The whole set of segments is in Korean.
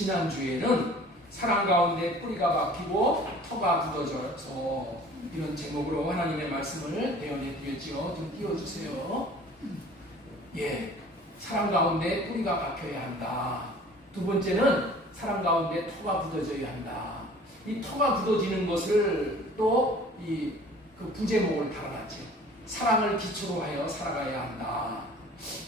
지난주에는 사랑 가운데 뿌리가 박히고 터가 굳어져서 이런 제목으로 하나님의 말씀을 대언해 드렸지요. 좀 띄워주세요. 예, 사랑 가운데 뿌리가 박혀야 한다. 두 번째는 사랑 가운데 터가 굳어져야 한다. 이 터가 굳어지는 것을 또 그 부제목을 달아놨죠. 사랑을 기초로 하여 살아가야 한다.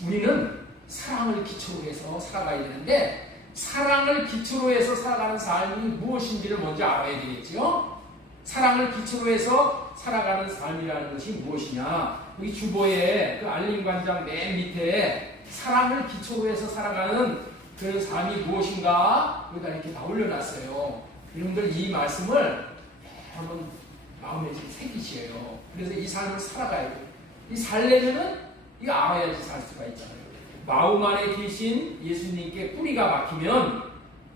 우리는 사랑을 기초로 해서 살아가야 되는데 사랑을 기초로 해서 살아가는 삶이 무엇인지를 먼저 알아야 되겠죠. 사랑을 기초로 해서 살아가는 삶이라는 것이 무엇이냐. 우리 주보에 그 알림관장 맨 밑에 사랑을 기초로 해서 살아가는 그 삶이 무엇인가 여기다 이렇게 다 올려놨어요. 여러분들 이 말씀을 한번 마음에 좀 새기시에요. 그래서 이 삶을 살아가야 돼요. 이 살려면은 이거 알아야지 살 수가 있잖아요. 마음 안에 계신 예수님께 뿌리가 박히면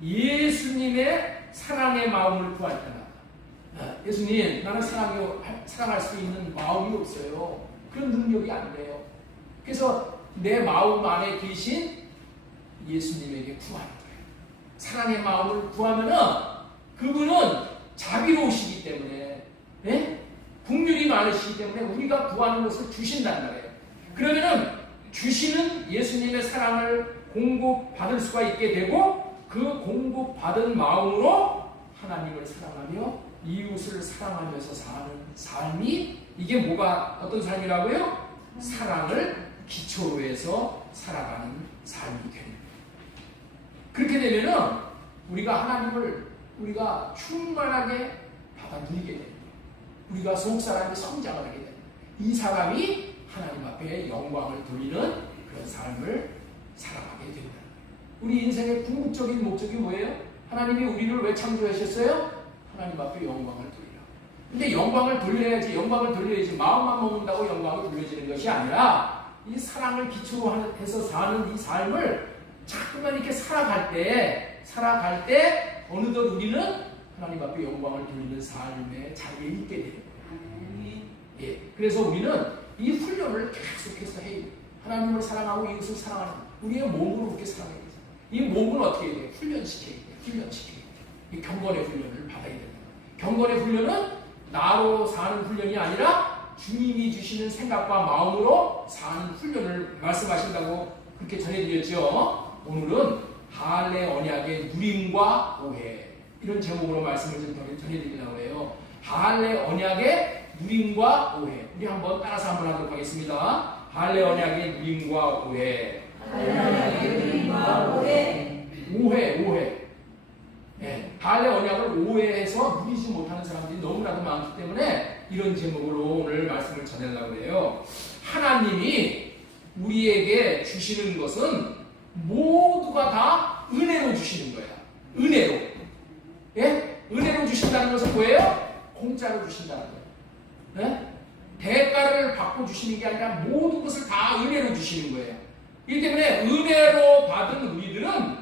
예수님의 사랑의 마음을 구할 때마다 예수님 나는 사랑할 수 있는 마음이 없어요. 그런 능력이 안 돼요. 그래서 내 마음 안에 계신 예수님에게 구하는 거예요. 사랑의 마음을 구하면은 그분은 자비로우시기 때문에 긍휼이 많으시기 때문에 우리가 구하는 것을 주신다는 거예요. 그러면은 주시는 예수님의 사랑을 공급받을 수가 있게 되고 그 공급받은 마음으로 하나님을 사랑하며 이웃을 사랑하면서 사는 삶이 이게 뭐가 어떤 삶이라고요? 사랑을 기초로 해서 살아가는 삶이 됩니다. 그렇게 되면은 우리가 하나님을 우리가 충만하게 받아들이게 됩니다. 우리가 속사람이 성장을 하게 됩니다. 이 사람이 하나님 앞에 영광을 돌리는 그런 삶을 살아가게 됩니다. 우리 인생의 궁극적인 목적이 뭐예요? 하나님이 우리를 왜 창조하셨어요? 하나님 앞에 영광을 돌리라. 근데 영광을 돌려야지 마음만 먹는다고 영광을 돌려지는 것이 아니라 이 사랑을 기초로 해서 사는 이 삶을 자꾸만 이렇게 살아갈 때 어느덧 우리는 하나님 앞에 영광을 돌리는 삶의 자리에 있게 되는 거예요. 예, 그래서 우리는 이 훈련을 계속해서 해야 돼요. 하나님을 사랑하고 이웃을 사랑하는 우리의 몸으로 그렇게 살아가야 돼요. 이 몸은 어떻게 해야 돼요? 훈련시켜야 돼요. 이 경건의 훈련을 받아야 됩니다. 경건의 훈련은 나로 사는 훈련이 아니라 주님이 주시는 생각과 마음으로 사는 훈련을 말씀하신다고 그렇게 전해드렸죠. 오늘은 할례 언약의 누림과 오해 이런 제목으로 말씀을 좀 전해드리려고 해요. 할례 언약의 누림과 오해. 우리 한번 따라서 한번 하도록 하겠습니다. 할례 언약의 누림과 오해. 오해. 네, 할례 언약을 오해해서 누리지 못하는 사람들이 너무나도 많기 때문에 이런 제목으로 오늘 말씀을 전하려고 해요. 하나님이 우리에게 주시는 것은 모두가 다 은혜로 주시는 거야. 은혜로. 예? 은혜로 주신다는 것은 뭐예요? 공짜로 주신다는 거예요. 예? 대가를 받고 주시는 게 아니라 모든 것을 다 은혜로 주시는 거예요. 이 때문에 은혜로 받은 우리들은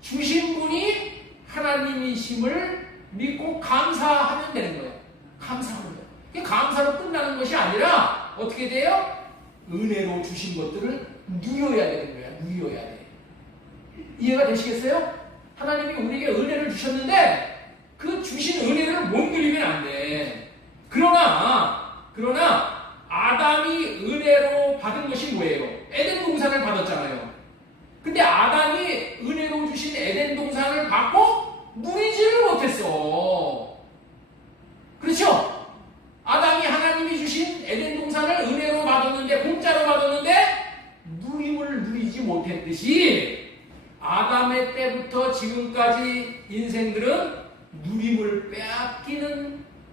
주신 분이 하나님이심을 믿고 감사하면 되는 거예요. 감사하는 거예요. 이게 감사로 끝나는 것이 아니라 어떻게 돼요? 은혜로 주신 것들을 누려야 되는 거예요. 누려야 돼요. 이해가 되시겠어요? 하나님이 우리에게 은혜를 주셨는데 그 주신 은혜를 못 누리면 안 돼. 그러나 아담이 은혜로 받은 것이 뭐예요? 에덴 동산을 받았잖아요. 근데 아담이 은혜로 주신 에덴 동산을 받고 누리지를 못했어. 그렇죠? 아담이 하나님이 주신 에덴 동산을 은혜로 받았는데 공짜로 받았는데 누림을 누리지 못했듯이 아담의 때부터 지금까지 인생들은 누림을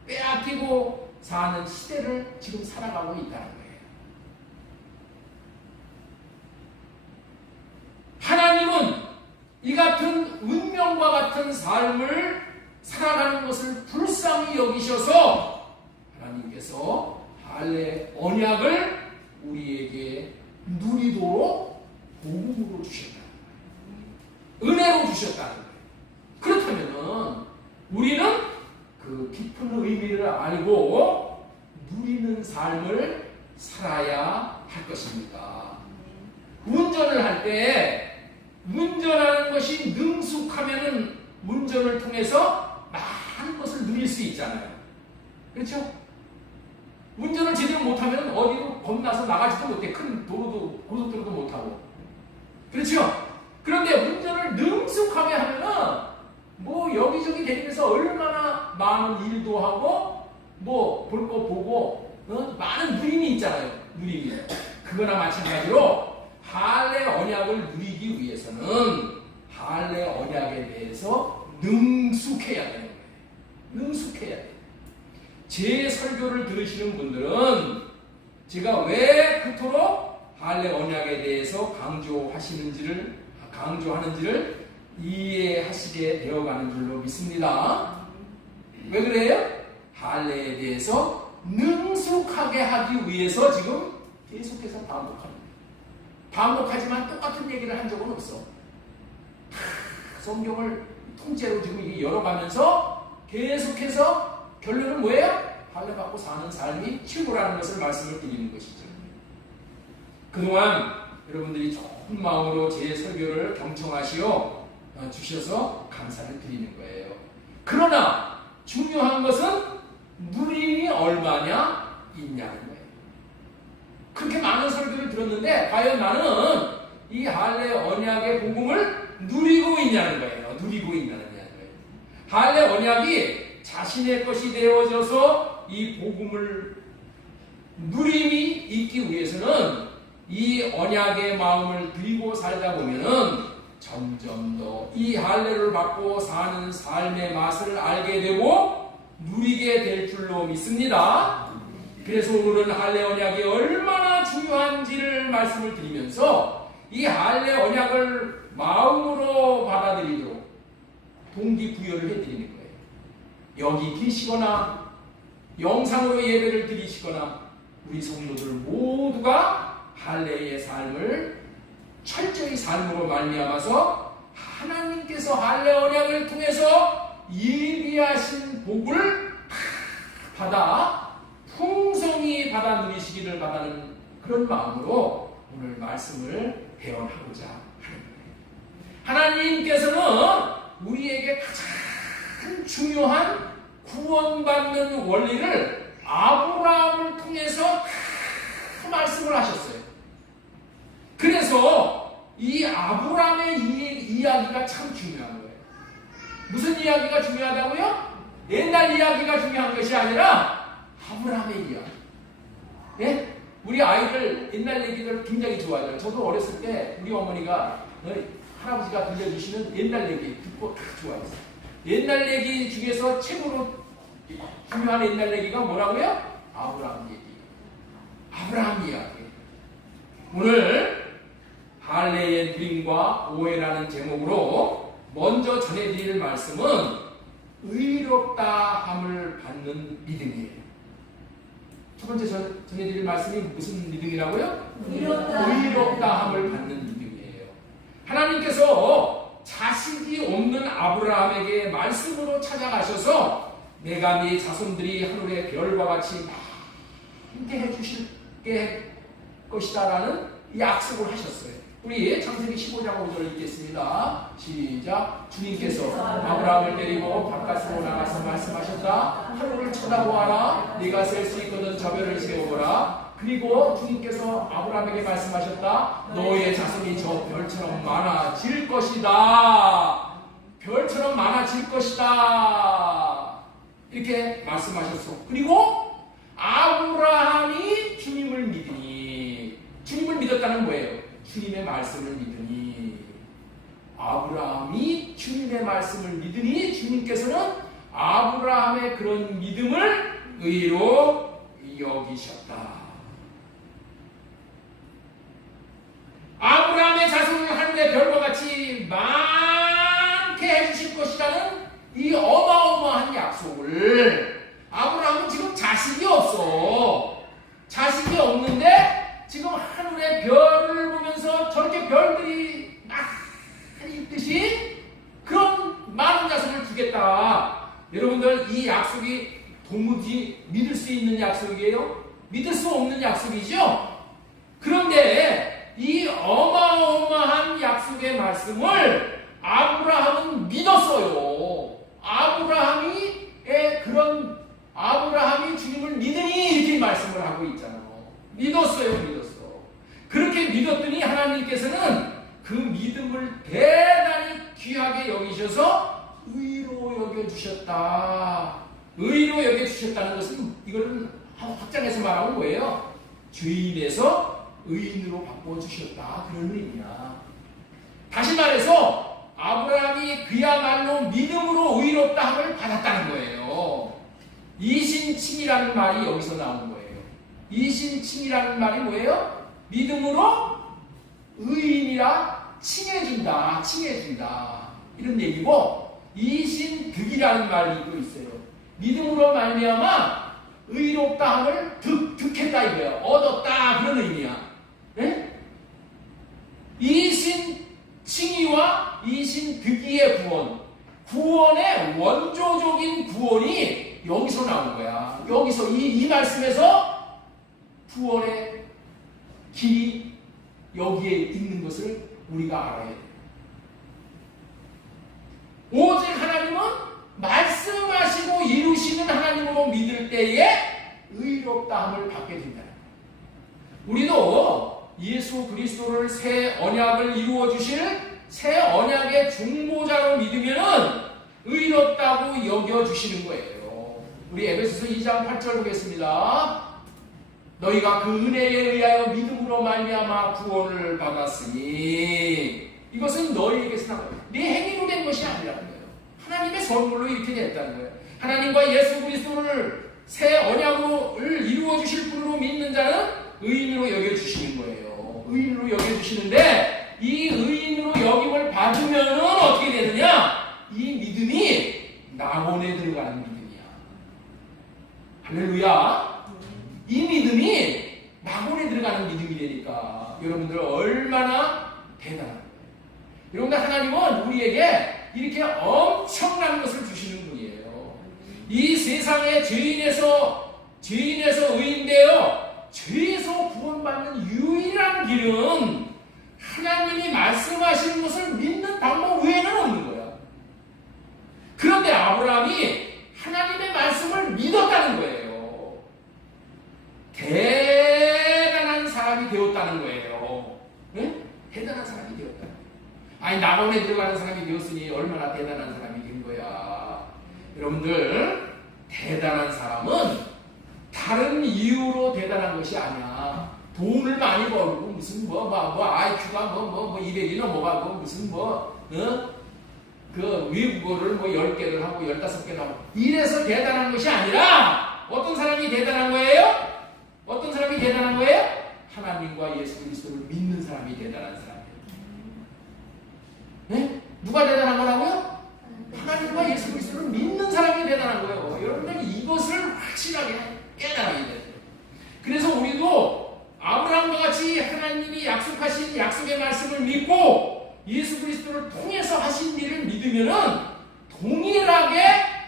빼앗기고 사는 시대를 지금 살아가고 있다는 거예요. 하나님은 이 같은 운명과 같은 삶을 살아가는 것을 불쌍히 여기셔서 하나님께서 할례 언약을 우리에게 누리도록 복음으로 주셨다는 거예요. 은혜로 주셨다는 거예요. 그렇다면 우리는 그 깊은 의미를 알고 누리는 삶을 살아야 할 것입니다. 운전을 할 때 운전하는 것이 능숙하면은 운전을 통해서 많은 것을 누릴 수 있잖아요. 그렇죠? 운전을 제대로 못하면 어디로 겁나서 나가지도 못해. 큰 도로도 고속도로도 못하고. 그렇죠? 그런데 운전을 능숙하게 하면은 뭐 여기저기 다니면서 얼마나 많은 일도 하고 뭐 볼 거 보고 많은 누림이 있잖아요. 누림이. 그거나 마찬가지로 할례 언약을 누리기 위해서는 할례 언약에 대해서 능숙해야 되는 거예요. 능숙해야 돼요. 제 설교를 들으시는 분들은 제가 왜 그토록 할례 언약에 대해서 강조하는지를 이해하시게 되어가는 줄로 믿습니다. 왜 그래요? 할례에 대해서 능숙하게 하기 위해서 지금 계속해서 반복합니다. 반복하지만 똑같은 얘기를 한 적은 없어. 성경을 통째로 지금 열어가면서 계속해서 결론은 뭐예요? 할례 받고 사는 삶이 최고라는 것을 말씀을 드리는 것이죠. 그동안 여러분들이 좋은 마음으로 제 설교를 경청하시어 주셔서 감사를 드리는 거예요. 그러나 중요한 것은 누림이 얼마냐 있냐는 거예요. 그렇게 많은 설교를 들었는데 과연 나는 이 할례 언약의 복음을 누리고 있냐는 거예요. 누리고 있냐는 거예요. 할례 언약이 자신의 것이 되어져서 이 복음을 누림이 있기 위해서는 이 언약의 마음을 들고 살다 보면은 점점 더 이 할례를 받고 사는 삶의 맛을 알게 되고 누리게 될 줄로 믿습니다. 그래서 오늘은 할례 언약이 얼마나 중요한지를 말씀을 드리면서 이 할례 언약을 마음으로 받아들이도록 동기부여를 해드리는 거예요. 여기 계시거나 영상으로 예배를 드리시거나 우리 성도들 모두가 할례의 삶을 철저히 삶으로 말미암아서 하나님께서 할례 언약을 통해서 예비하신 복을 받아 풍성히 받아 누리시기를 바라는 그런 마음으로 오늘 말씀을 대언하고자 하는 거예요. 하나님께서는 우리에게 가장 중요한 구원받는 원리를 아브라함을 통해서 다 말씀을 하셨어요. 그래서 이 아브라함의 이야기가 참 중요한 거예요. 무슨 이야기가 중요하다고요? 옛날 이야기가 중요한 것이 아니라 아브라함의 이야기. 예? 우리 아이들 옛날 얘기를 굉장히 좋아해요. 저도 어렸을 때 우리 어머니가 할아버지가 들려주시는 옛날 얘기 듣고 다 좋아했어요. 옛날 얘기 중에서 최고로 중요한 옛날 얘기가 뭐라고요? 아브라함 얘기. 아브라함 이야기. 오늘 할례의 누림과 오해라는 제목으로 먼저 전해드릴 말씀은 의롭다함을 받는 믿음이에요. 첫 번째 전해드릴 말씀이 무슨 믿음이라고요? 의롭다함을 받는 믿음이에요. 하나님께서 자식이 없는 아브라함에게 말씀으로 찾아가셔서 내가 네 자손들이 하늘의 별과 같이 많게 해주실 것이다 라는 약속을 하셨어요. 우리 창세기 15장 5절을 읽겠습니다. 시작. 주님께서 아브라함을 데리고 바깥으로 나가서 말씀하셨다. 하늘을 쳐다보아라. 네가 셀 수 있거든 저 별을 세워보라. 그리고 주님께서 아브라함에게 말씀하셨다. 너의 자손이 저 별처럼 많아질 것이다. 별처럼 많아질 것이다. 이렇게 말씀하셨어. 그리고 아브라함이 주님을 믿으니, 주님을 믿었다는 뭐예요? 주님의 말씀을 믿으니, 아브라함이 주님의 말씀을 믿으니 주님께서는 아브라함의 그런 믿음을 의로 여기셨다. 아브라함의 자손을 하늘의 별과 같이 많게 해주실 것이라는 이 어마어마한 약속을, 아브라함은 지금 자식이 없어. 자식이 없는데 지금 하늘의 별을 보면서 저렇게 별들이 많이 있듯이 그런 많은 자손을 주겠다. 여러분들, 이 약속이 도무지 믿을 수 있는 약속이에요? 믿을 수 없는 약속이죠? 그런데 이 어마어마한 약속의 말씀을 아브라함은 믿었어요. 아브라함이 주님을 믿으니 이렇게 말씀을 하고 있잖아요. 믿었어요. 그렇게 믿었더니 하나님께서는 그 믿음을 대단히 귀하게 여기셔서 의로 여겨주셨다. 의로 여겨주셨다는 것은 이거를 확장해서 말하면 뭐예요? 죄인에서 의인으로 바꿔주셨다. 그런 의미야. 다시 말해서 아브라함이 그야말로 믿음으로 의롭다함을 받았다는 거예요. 이신칭이라는 말이 여기서 나오는 거예요. 이신칭이라는 말이 뭐예요? 믿음으로 의인이라 칭해준다. 이런 얘기고, 이신득이라는 말이 또 있어요. 믿음으로 말미암아 의롭다함을 득했다 이거야. 얻었다 그런 의미야. 네? 이신칭의와 이신득이의 구원의 원조적인 구원이 여기서 나온 거야. 여기서 이 말씀에서 구원의 길이 여기에 있는 것을 우리가 알아야 돼요. 오직 하나님은 말씀하시고 이루시는 하나님으로 믿을 때에 의롭다함을 받게 된다. 우리도 예수 그리스도를 새 언약을 이루어 주실 새 언약의 중보자로 믿으면 의롭다고 여겨 주시는 거예요. 우리 에베소서 2장 8절 보겠습니다. 너희가 그 은혜에 의하여 믿음으로 말미암아 구원을 받았으니 이것은 너희에게서 난 거예요. 네 행위로 된 것이 아니라는 거예요. 하나님의 선물로 이렇게 됐다는 거예요. 하나님과 예수 그리스도를 새 언약으로 이루어 주실 분으로 믿는 자는 의인으로 여겨주시는 거예요. 의인으로 여겨주시는데 이 의인으로 여김을 받으면 어떻게 되느냐? 이 믿음이 낙원에 들어가는 믿음이야. 할렐루야. 이 믿음이 낙원에 들어가는 믿음이 되니까 여러분들 얼마나 대단한 거예요. 여러분들 하나님은 우리에게 이렇게 엄청난 것을 주시는 분이에요. 이 세상에 죄인에서 의인되어 죄에서 구원받는 유일한 길은 하나님이 말씀하시는 것을 믿는 방법 외에는 없는 거야. 그런데 아브라함이 하나님의 말씀을 믿었다는 거예요. 대단한 사람이 되었다는 거예요. 네? 대단한 사람이 되었다. 아니 낙원에 들어가는 사람이 되었으니 얼마나 대단한 사람이 된 거야. 여러분들 대단한 사람은 다른 이유로 대단한 것이 아니야. 돈을 많이 벌고 무슨 IQ가 200이 넘어가고 무슨 그 외국어를 10개를 하고 15개를 하고 이래서 대단한 것이 아니라 어떤 사람이 대단한 거예요? 어떤 사람이 대단한 거예요? 하나님과 예수 그리스도를 믿는 사람이 대단한 사람이에요. 네? 누가 대단한 거라고요? 하나님과 예수 그리스도를 믿는 사람이 대단한 거예요. 여러분들 이것을 확실하게 깨달아야 돼요. 그래서 우리도 아브라함과 같이 하나님이 약속하신 약속의 말씀을 믿고 예수 그리스도를 통해서 하신 일을 믿으면은 동일하게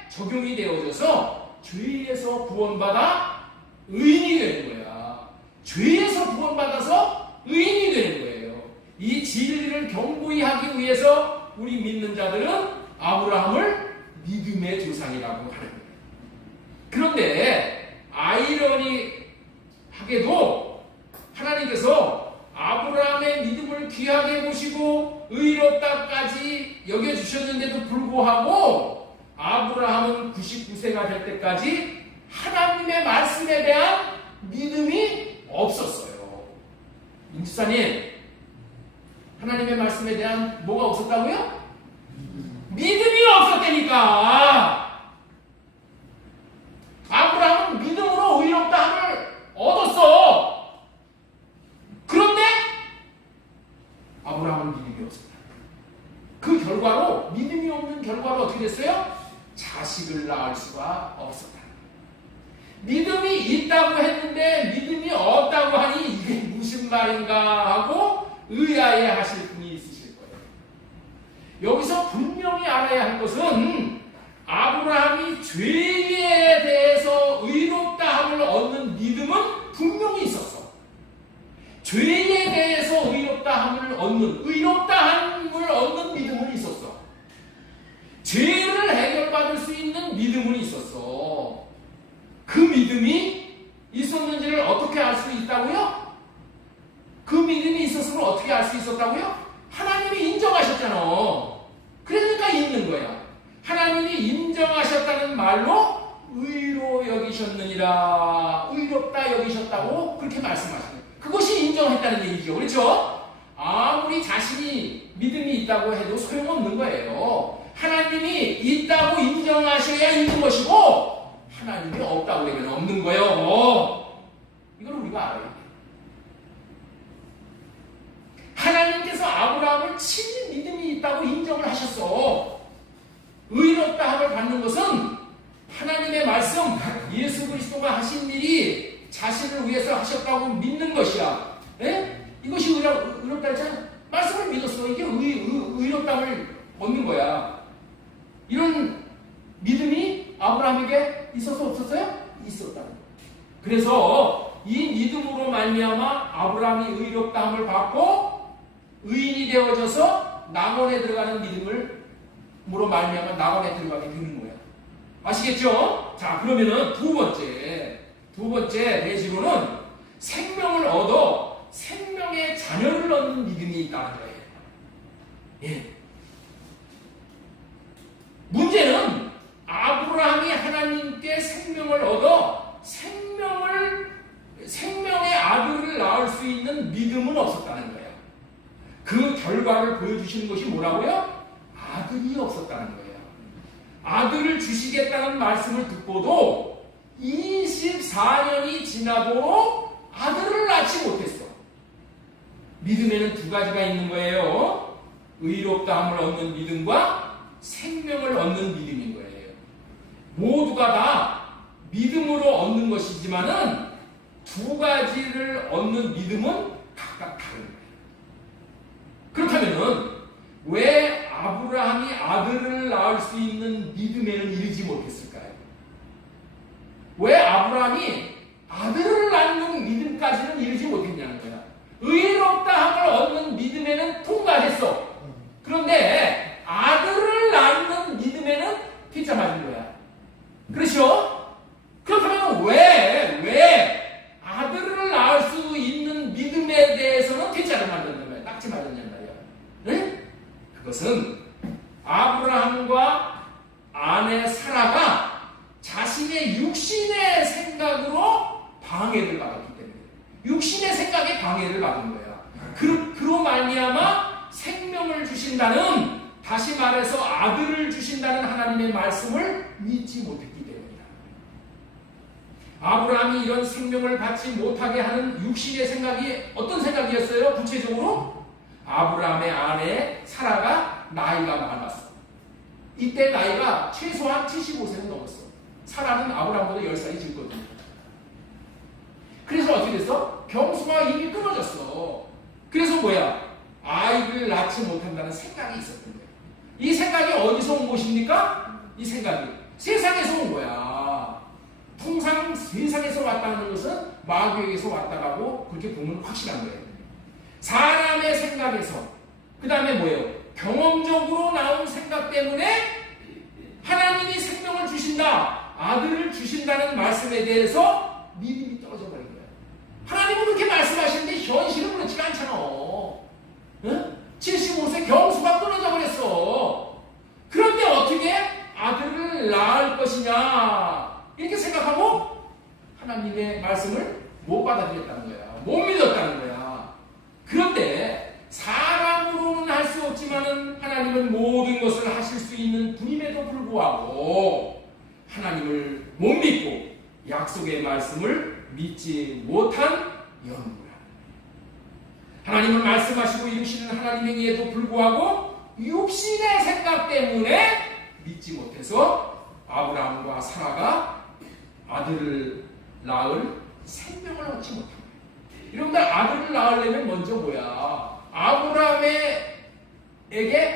적용이 되어져서 죄에서 구원받아 의인이 되는 거야. 죄에서 구원받아서 의인이 되는 거예요. 이 진리를 견고히 하기 위해서 우리 믿는 자들은 아브라함을 믿음의 조상이라고 하는 거예요. 그런데 아이러니하게도 하나님께서 아브라함의 믿음을 귀하게 보시고 의롭다까지 여겨주셨는데도 불구하고 아브라함은 99세가 될 때까지 하나님의 말씀에 대한 믿음이 없었어요. 임지사님, 하나님의 말씀에 대한 뭐가 없었다고요? 믿음이 없었다니까. 아브라함은 믿음으로 의롭다함을 얻었어. 그런데 아브라함은 믿음이 없었다. 그 결과로 믿음이 없는 결과로 어떻게 됐어요? 자식을 낳을 수가 없었다. 믿음이 있다고 했는데 믿음이 없다고 하니 이게 무슨 말인가 하고 의아해 하실 분이 있으실 거예요. 여기서 분명히 알아야 할 것은 아브라함이 죄에 대해서 의롭다함을 얻는 믿음은 분명히 있었어. 죄에 대해서 의롭다함을 얻는 믿음이 있었는지를 어떻게 알 수 있다고요? 그 믿음이 있었으면 어떻게 알 수 있었다고요? 하나님이 인정하셨잖아. 그러니까 있는 거야. 하나님이 인정하셨다는 말로 의로 여기셨느니라, 의롭다 여기셨다고 그렇게 말씀하시는, 그것이 인정했다는 얘기죠. 그렇죠? 아무리 자신이 믿음이 있다고 해도 소용없는 거예요. 하나님이 있다고 인정하셔야 있는 것이고, 하나님이 없다고 하면 없는 거예요. 이걸 우리가 알아야 돼요. 하나님께서 아브라함을 친히 믿음이 있다고 인정을 하셨어. 의롭다 함을 받는 것은 하나님의 말씀, 예수 그리스도가 하신 일이 자신을 위해서 하셨다고 믿는 것이야. 에? 이것이 의롭다 했잖아. 말씀을 믿었어. 이게 의롭다함을 얻는 거야. 이런 믿음이 아브라함에게 있어서 없었어요? 있었다. 그래서 이 믿음으로 말미암아 아브라함이 의롭다함을 받고 의인이 되어져서 낙원에 들어가는 믿음으로 말미암아 낙원에 들어가게 되는 거야. 아시겠죠? 자, 그러면은 두 번째 내지로는 생명을 얻어 생명의 자녀를 얻는 믿음이 있다는 거예요. 예. 문제는 아브라함이 하나님께 생명을 얻어 생명의 아들을 낳을 수 있는 믿음은 없었다는 거예요. 그 결과를 보여주시는 것이 뭐라고요? 아들이 없었다는 거예요. 아들을 주시겠다는 말씀을 듣고도 24년이 지나도록 아들을 낳지 못했어. 믿음에는 두 가지가 있는 거예요. 의롭다함을 얻는 믿음과 생명을 얻는 믿음인 거예요. 모두가 다 믿음으로 얻는 것이지만은 두 가지를 얻는 믿음은 각각 다른 거예요. 그렇다면은 왜 아브라함이 아들을 낳을 수 있는 믿음에는 이르지 못했을까요? 왜 아브라함이 아들을 낳는 믿음까지는 이르지 못했냐는 거야. 의롭다함을 얻는 믿음에는 통과했어. 그런데 아들을 낳는 믿음에는 피자 맞은 거야. 그렇죠? 그렇다면 왜 아들을 낳을 수 있는 믿음에 대해서는 피자를 맞았냔 말이야. 낙지 맞았냔 말이야. 네? 그것은 아브라함과 아내 사라가 자신의 육신의 생각으로 방해를 받았기 때문에, 육신의 생각에 방해를 받은 거야. 그로 말미암아 생명을 주신다는, 다시 말해서 아들을 주신다는 하나님의 말씀을 믿지 못했기 때문이다. 아브라함이 이런 생명을 받지 못하게 하는 육신의 생각이 어떤 생각이었어요? 구체적으로 아브라함의 아내 사라가 나이가 많았어. 이때 나이가 최소한 75세는 넘었어. 사라는 아브라함보다 10살이 젊거든. 그래서 어떻게 됐어? 병수가 이미 끊어졌어. 그래서 뭐야? 아이를 낳지 못한다는 생각이 있었던 거야. 이 생각이 어디서 온 것입니까? 이 생각이 세상에서 온 거야. 통상 세상에서 왔다는 것은 마귀에게서 왔다라고 그렇게 보면 확실한 거예요. 사람의 생각에서, 그 다음에 뭐예요? 경험적으로 나온 생각 때문에 하나님이 생명을 주신다, 아들을 주신다는 말씀에 대해서 믿음이 떨어져 버린 거예요. 하나님은 그렇게 말씀하시는데 현실은 그렇지가 않잖아. 응? 75세 경수가 끊어져 버렸어. 그런데 어떻게 아들을 낳을 것이냐 이렇게 생각하고 하나님의 말씀을 못 받아들였다는 거야. 못 믿었다는 거야. 그런데 사람으로는 할 수 없지만은 하나님은 모든 것을 하실 수 있는 분임에도 불구하고 하나님을 못 믿고 약속의 말씀을 믿지 못한 연구라. 하나님은 말씀하시고 이루시는 하나님에게도 불구하고 육신의 생각 때문에 믿지 못해서 아브라함과 사라가 아들을 낳을 생명을 얻지 못한 거예요. 여러분들, 아들을 낳으려면 먼저 뭐야? 아브라함에게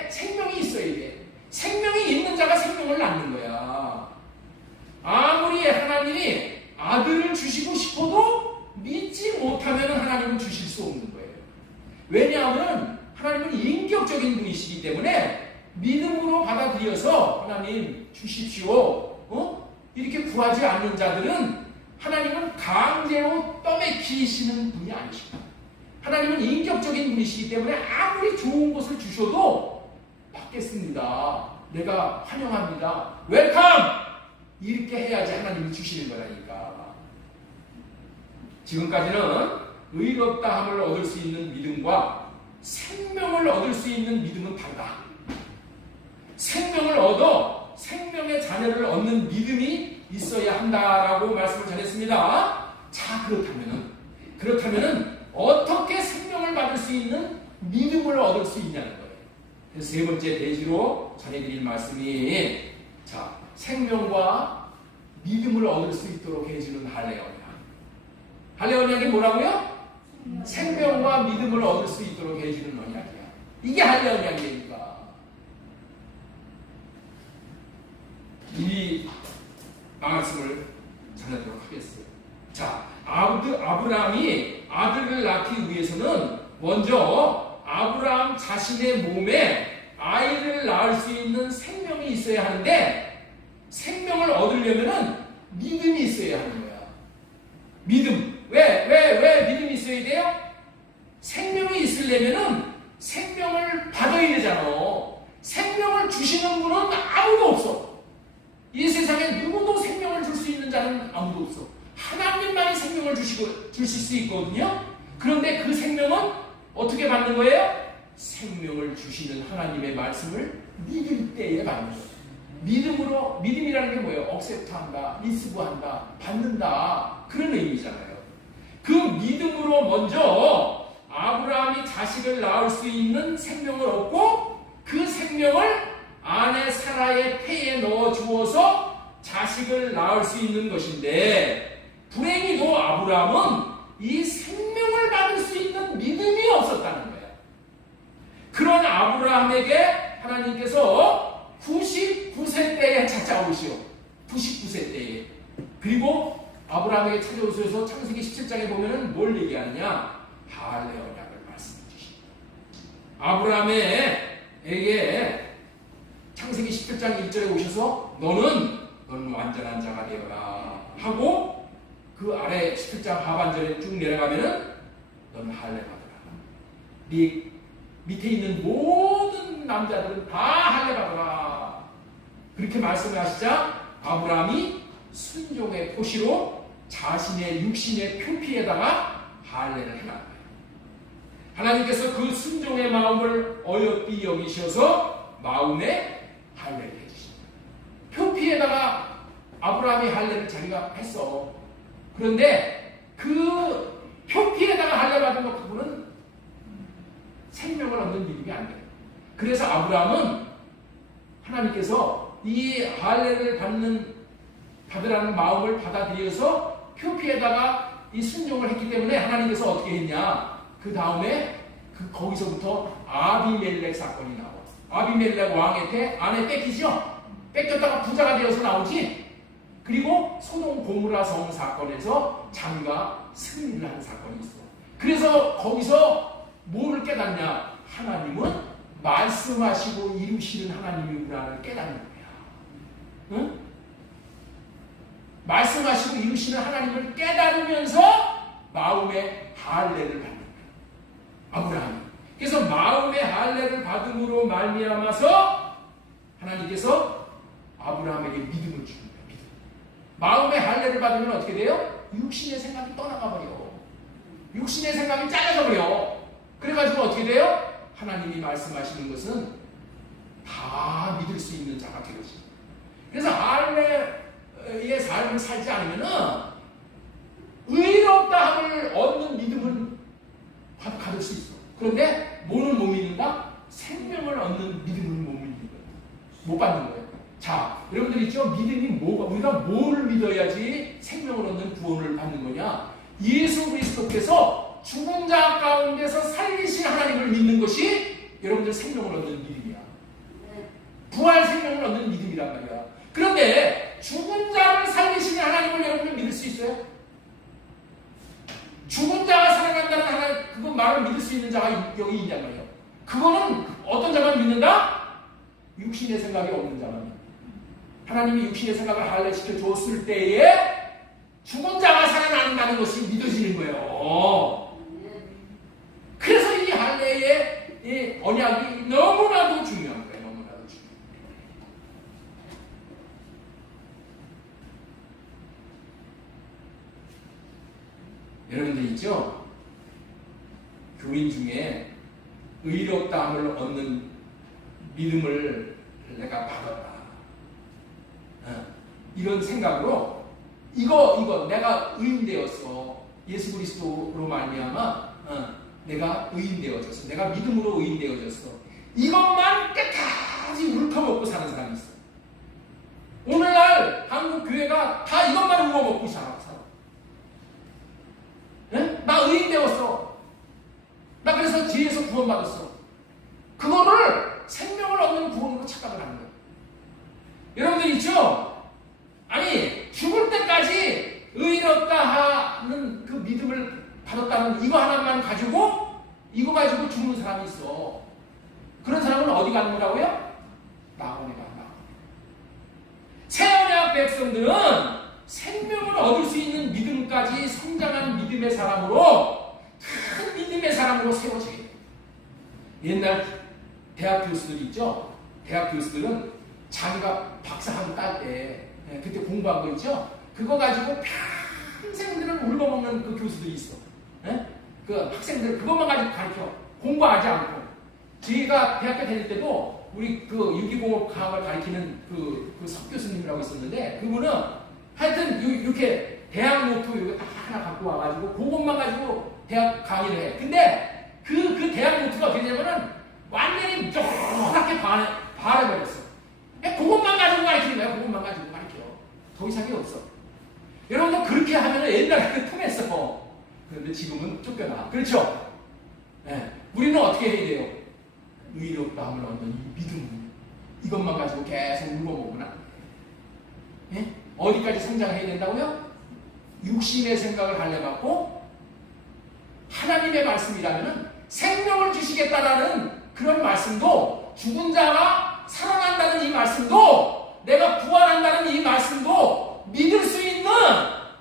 생명이 있어야 돼. 생명이 있는 자가 생명을 낳는 거야. 아무리 하나님이 아들을 주시고 싶어도 믿지 못하면 하나님은 주실 수 없는 거예요. 왜냐하면 하나님은 인격적인 분이시기 때문에 믿음으로 받아들여서 하나님 주십시오 이렇게 구하지 않는 자들은 하나님은 강제로 떠맡기시는 분이 아니십니다. 하나님은 인격적인 분이시기 때문에 아무리 좋은 것을 주셔도 받겠습니다. 내가 환영합니다. 웰컴! 이렇게 해야지 하나님이 주시는 거라니까. 지금까지는 의롭다 함을 얻을 수 있는 믿음과 생명을 얻을 수 있는 믿음은 다르다. 생명을 얻어 생명의 자녀를 얻는 믿음이 있어야 한다라고 말씀을 전했습니다. 자, 그렇다면은 어떻게 생명을 받을 수 있는 믿음을 얻을 수 있냐는 거예요. 그래서 세 번째 대지로 전해드릴 말씀이, 자, 생명과 믿음을 얻을 수 있도록 해주는 할례언약. 할례언약이 뭐라고요? 생명과 믿음을 얻을 수 있도록 해주는 언약이야. 이게 할례언약이니까. 이 말씀을 전하도록 하겠어요. 자, 아브라함이 아들을 낳기 위해서는 먼저 아브라함 자신의 몸에 아이를 낳을 수 있는 생명이 있어야 하는데, 생명을 얻으려면은 믿음이 있어야 하는 거야. 믿음. 왜 믿음이 있어야 돼요? 생명이 있으려면은 생명을 받아야 되잖아. 생명을 주시는 분은 아무도 없어. 이 세상에 누구도 생명을 줄 수 있는 자는 아무도 없어. 하나님만이 생명을 주실 수 있거든요. 그런데 그 생명은 어떻게 받는 거예요? 생명을 주시는 하나님의 말씀을 믿을 때에 받는 거예요. 믿음이라는 게 뭐예요? 억셉트한다, 리시브한다, 받는다, 그런 의미잖아요. 그 믿음으로 먼저 아브라함이 자식을 낳을 수 있는 생명을 얻고, 그 생명을 아내 사라의 폐에 넣어 주어서 자식을 낳을 수 있는 것인데, 불행히도 아브라함은 이 생명을 받을 수 있는 믿음이 없었다는 거예요. 그런 아브라함에게 하나님께서 99세 때에 찾아오시오. 99세 때에. 그리고 아브라함에게 찾아오셔서 창세기 17장에 보면은 뭘 얘기하느냐? 할례언약을 말씀해 주십니다. 아브라함에게 창세기 17장 1절에 오셔서 너는 완전한 자가 되어라 하고, 그 아래 17장 하반절에 쭉 내려가면은 너는 할례 받으라. 네 밑에 있는 모든 남자들은 다 할례 받으라. 그렇게 말씀을 하시자 아브라함이 순종의 표시로 자신의 육신의 표피에다가 할례를 해놨어요. 하나님께서 그 순종의 마음을 어여삐 여기셔서 마음에 할례를 해주십니다. 표피에다가 아브라함이 할례를 자기가 했어. 그런데 그 표피에다가 할례 받은 것 그분은 생명을 얻는 믿음이 안 돼요. 그래서 아브라함은 하나님께서 이 할례를 받으라는 마음을 받아들여서 표피에다가 이 순종을 했기 때문에 하나님께서 어떻게 했냐? 그 다음에 거기서부터 아비멜렉 사건이 나와. 아비멜렉 왕한테 아내 뺏기죠? 뺏겼다가 부자가 되어서 나오지? 그리고 소돔 고무라 성 사건에서 자기가 승리를 한 사건이 있어. 그래서 거기서 뭐를 깨닫냐? 하나님은 말씀하시고 이루시는 하나님이구나를 깨닫는 거야. 응? 말씀하시고 이루시는 하나님을 깨달으면서 마음의 할례를 받는 거야. 아브라함이. 그래서 마음의 할례를 받음으로 말미암아서 하나님께서 아브라함에게 믿음을 주는 거예요. 믿음. 마음의 할례를 받으면 어떻게 돼요? 육신의 생각이 떠나가 버려. 육신의 생각이 잘려져 버려. 그래가지고 어떻게 돼요? 하나님이 말씀하시는 것은 다 믿을 수 있는 자가 되어지. 그래서 할례의 삶을 살지 않으면은 의롭다함을 얻는 믿음은 가질 수 있어. 그런데 뭐는 못 믿는다? 생명을 얻는 믿음은 못 믿는 거예요. 못 받는 거예요. 자, 여러분들 있죠? 믿음이 뭐가, 우리가 뭘 믿어야지 생명을 얻는 구원을 받는 거냐? 예수 그리스도께서 죽은 자 가운데서 살리신 하나님을 믿는 것이 여러분들 생명을 얻는 믿음이야. 부활 생명을 얻는 믿음이란 말이야. 그런데 죽은 자를 살리시는 하나님을 여러분들 믿을 수 있어요? 죽은 자가 살아난다는 하나님, 그거 말을 믿을 수 있는 자가 여기 있냔 말이에요. 그거는 어떤 자만 믿는다? 육신의 생각이 없는 자만 믿는다. 하나님이 육신의 생각을 할례시켜 줬을 때에 죽은 자가 살아난다는 것이 믿어지는 거예요. 그래서 이 할례의 이 언약이 너무나도 중요한 거예요. 너무나도 중요해요. 여러분들 있죠? 교인 중에 의롭다함을 얻는 믿음을 내가 받았다. 이런 생각으로 이거 내가 의인되었어. 예수 그리스도로 말미암아 내가 의인되어졌어. 내가 믿음으로 의인되어졌어. 이것만 끝까지 울터먹고 사는 사람이 있어. 오늘날 한국 교회가 다 이것만 울어먹고 살아. 네? 나 의인되었어. 나 그래서 뒤에서 구원받았어. 그거를 생명을 얻는 구원으로 착각을 하는 거예요. 여러분들 있죠? 아니 죽을 때까지 의롭다 하는 그 믿음을 받았다는 이거 하나만 가지고 이거 가지고 죽는 사람이 있어. 그런 사람은 어디 가는 거라고요? 낙원에 간다. 새언약 백성들은 생명을 얻을 수 있는 믿음까지 성장한 믿음의 사람으로 큰 믿음의 사람으로 세워져야 돼요. 옛날 대학 교수들 있죠? 대학 교수들은 자기가 박사학위 딸 때 그때 공부한 거 있죠? 그거 가지고 평생들을 울어먹는 그 교수들이 있어. 그 학생들 그것만 가지고 가르쳐. 공부하지 않고. 저희가 대학교 다닐 때도 우리 그 유기공업 과학을 가르치는 그 석교수님이라고 있었는데 그분은 하여튼 이렇게 대학 노트 이거 딱 하나 갖고 와가지고 그것만 가지고 대학 강의를 해. 근데 그 대학 노트가 어떻게 되냐면은 완전히 노랗게 발해버렸어. 그것만 가지고 가르치는 거야. 그것만 가지고 가르쳐. 더 이상이 없어. 여러분도 그렇게 하면은 옛날에는 통했어. 그런데 지금은 쫓겨나. 그렇죠? 네. 우리는 어떻게 해야 돼요? 의롭다함을 얻는 이 믿음. 이것만 가지고 계속 울어보구나. 네? 어디까지 성장해야 된다고요? 육신의 생각을 할래갖고 하나님의 말씀이라면 생명을 주시겠다라는 그런 말씀도 죽은 자가 살아난다는 이 말씀도 내가 구원한다는 이 말씀도 믿을 수 있는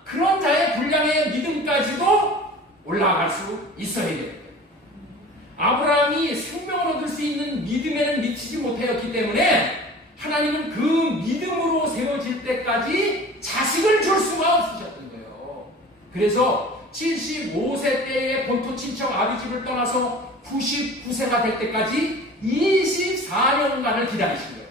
그런 자의 분량의 믿음까지도 올라갈 수 있어야 돼요. 아브라함이 생명을 얻을 수 있는 믿음에는 미치지 못하였기 때문에 하나님은 그 믿음으로 세워질 때까지 자식을 줄 수가 없으셨던 거예요. 그래서 75세 때에 본토 친척 아비집을 떠나서 99세가 될 때까지 24년간을 기다리신 거예요.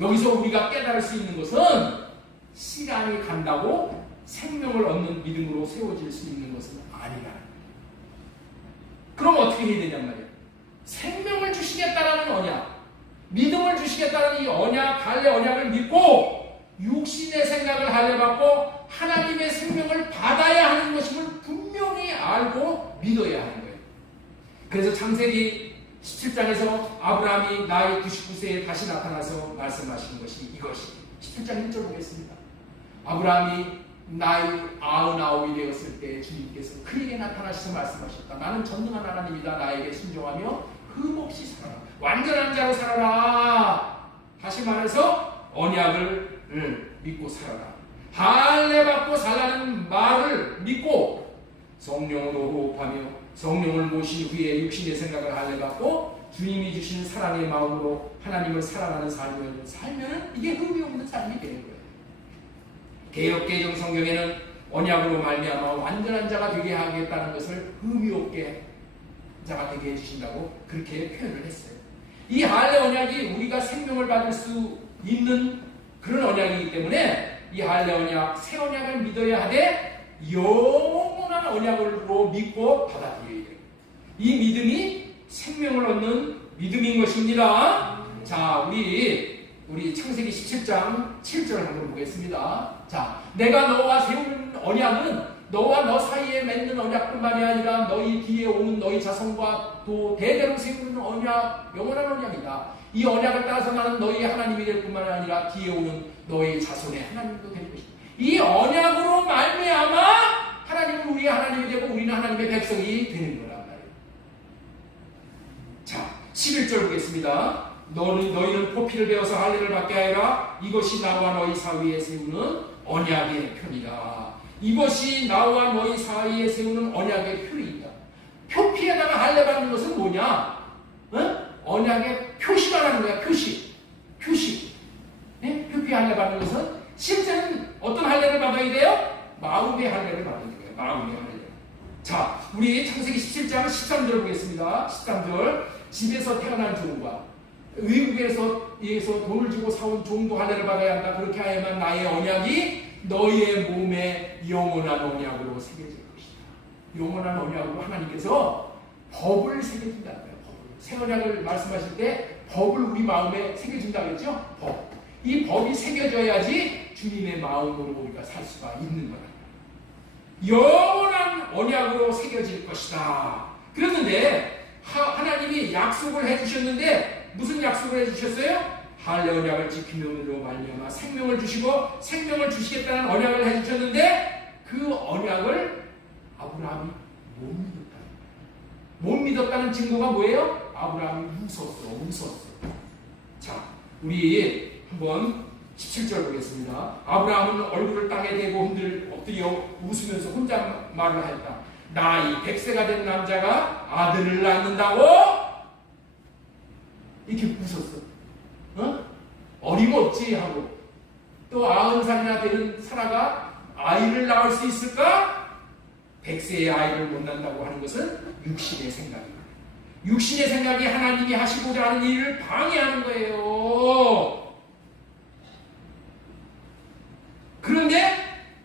여기서 우리가 깨달을 수 있는 것은 시간이 간다고 생명을 얻는 믿음으로 세워질 수 있는 것은 아니라는 거예요. 그럼 어떻게 해야 되냔 말이에요. 생명을 주시겠다라는 언약, 믿음을 주시겠다는 이 언약, 갈래 언약을 믿고 육신의 생각을 할례받고 하나님의 생명을 받아야 하는 것임을 분명히 알고 믿어야 하는 거예요. 그래서 창세기 17장에서 아브라함이 나이 99세에 다시 나타나서 말씀하시는 것이 이것이 17장 1절 보겠습니다. 아브라함이 나이 99이 되었을 때 주님께서 그에게 나타나셔서 말씀하셨다. 나는 전능한 하나님이다. 나에게 순종하며 흠없이 살아라. 완전한 자로 살아라. 다시 말해서 언약을 믿고 살아라. 할례받고 살라는 말을 믿고 성령으로 호흡하며 성령을 모신 후에 육신의 생각을 할례받고 주님이 주시는 사랑의 마음으로 하나님을 사랑하는 삶을 살면 이게 의미 없는 삶이 되는 거예요. 개역개정 성경에는 언약으로 말미암아 완전한 자가 되게 하겠다는 것을 의미 없게 자가 되게 해주신다고 그렇게 표현을 했어요. 이 할례 언약이 우리가 생명을 받을 수 있는 그런 언약이기 때문에 이 할례 언약, 새 언약을 믿어야 하되 영원한 언약으로 믿고 받아들여야 돼요. 이 믿음이 생명을 얻는 믿음인 것입니다. 자, 우리 창세기 17장 7절 한번 보겠습니다. 자, 내가 너와 세우는 언약은 너와 너 사이에 맺는 언약뿐만이 아니라 너희 뒤에 오는 너희 자손과 또 대대로 세우는 언약, 영원한 언약이다. 이 언약을 따라서 나는 너희 하나님이 될 뿐만 아니라 뒤에 오는 너희 자손의 하나님도 될 것이다. 이 언약으로 말미암아 하나님은 우리의 하나님이 되고 우리는 하나님의 백성이 되는 거란 말이에요. 자, 11절 보겠습니다. 너희는 포피를 베어서 할례를 받게 하여라. 이것이 나와 너희 사위에 세우는 언약의 편이다. 이것이 나와 너희 사이에 세우는 언약의 표리이다. 표피에다가 할례 받는 것은 뭐냐? 언약의 표시만 하는 거야. 표시. 네? 표피 할례 받는 것은 실제는 어떤 할례를 받아야 돼요? 마음의 할례를 받는 거예요. 마음의 할례. 자, 우리 창세기 17장 13절 보겠습니다. 13절. 집에서 태어난 종과 외국에서 돈을 주고 사온 종도 할례를 받아야 한다. 그렇게 하야만 나의 언약이 너희의 몸에 영원한 언약으로 새겨질 것이다. 영원한 언약으로 하나님께서 법을 새겨준다는 거예요. 새 언약을 말씀하실 때 법을 우리 마음에 새겨준다고 했죠? 법. 이 법이 새겨져야지 주님의 마음으로 우리가 살 수가 있는 거예요. 영원한 언약으로 새겨질 것이다. 그랬는데 하나님이 약속을 해주셨는데 무슨 약속을 해주셨어요? 할례 언약을 지키면으로 말미암아 생명을 주시고 생명을 주시겠다는 언약을 해주셨는데 그 언약을 아브라함이 못 믿었다는 증거가 뭐예요? 아브라함이 웃었어. 자, 우리 한번 17절 보겠습니다. 아브라함은 얼굴을 땅에 대고 엎드려 웃으면서 혼자 말을 하였다. 나이 100세가 된 남자가 아들을 낳는다고? 이렇게 웃었어. 어림없지 하고 또 90살이나 되는 사라가 아이를 낳을 수 있을까? 100세의 아이를 못 낳는다고 하는 것은 육신의 생각입니다. 육신의 생각이 하나님이 하시고자 하는 일을 방해하는 거예요.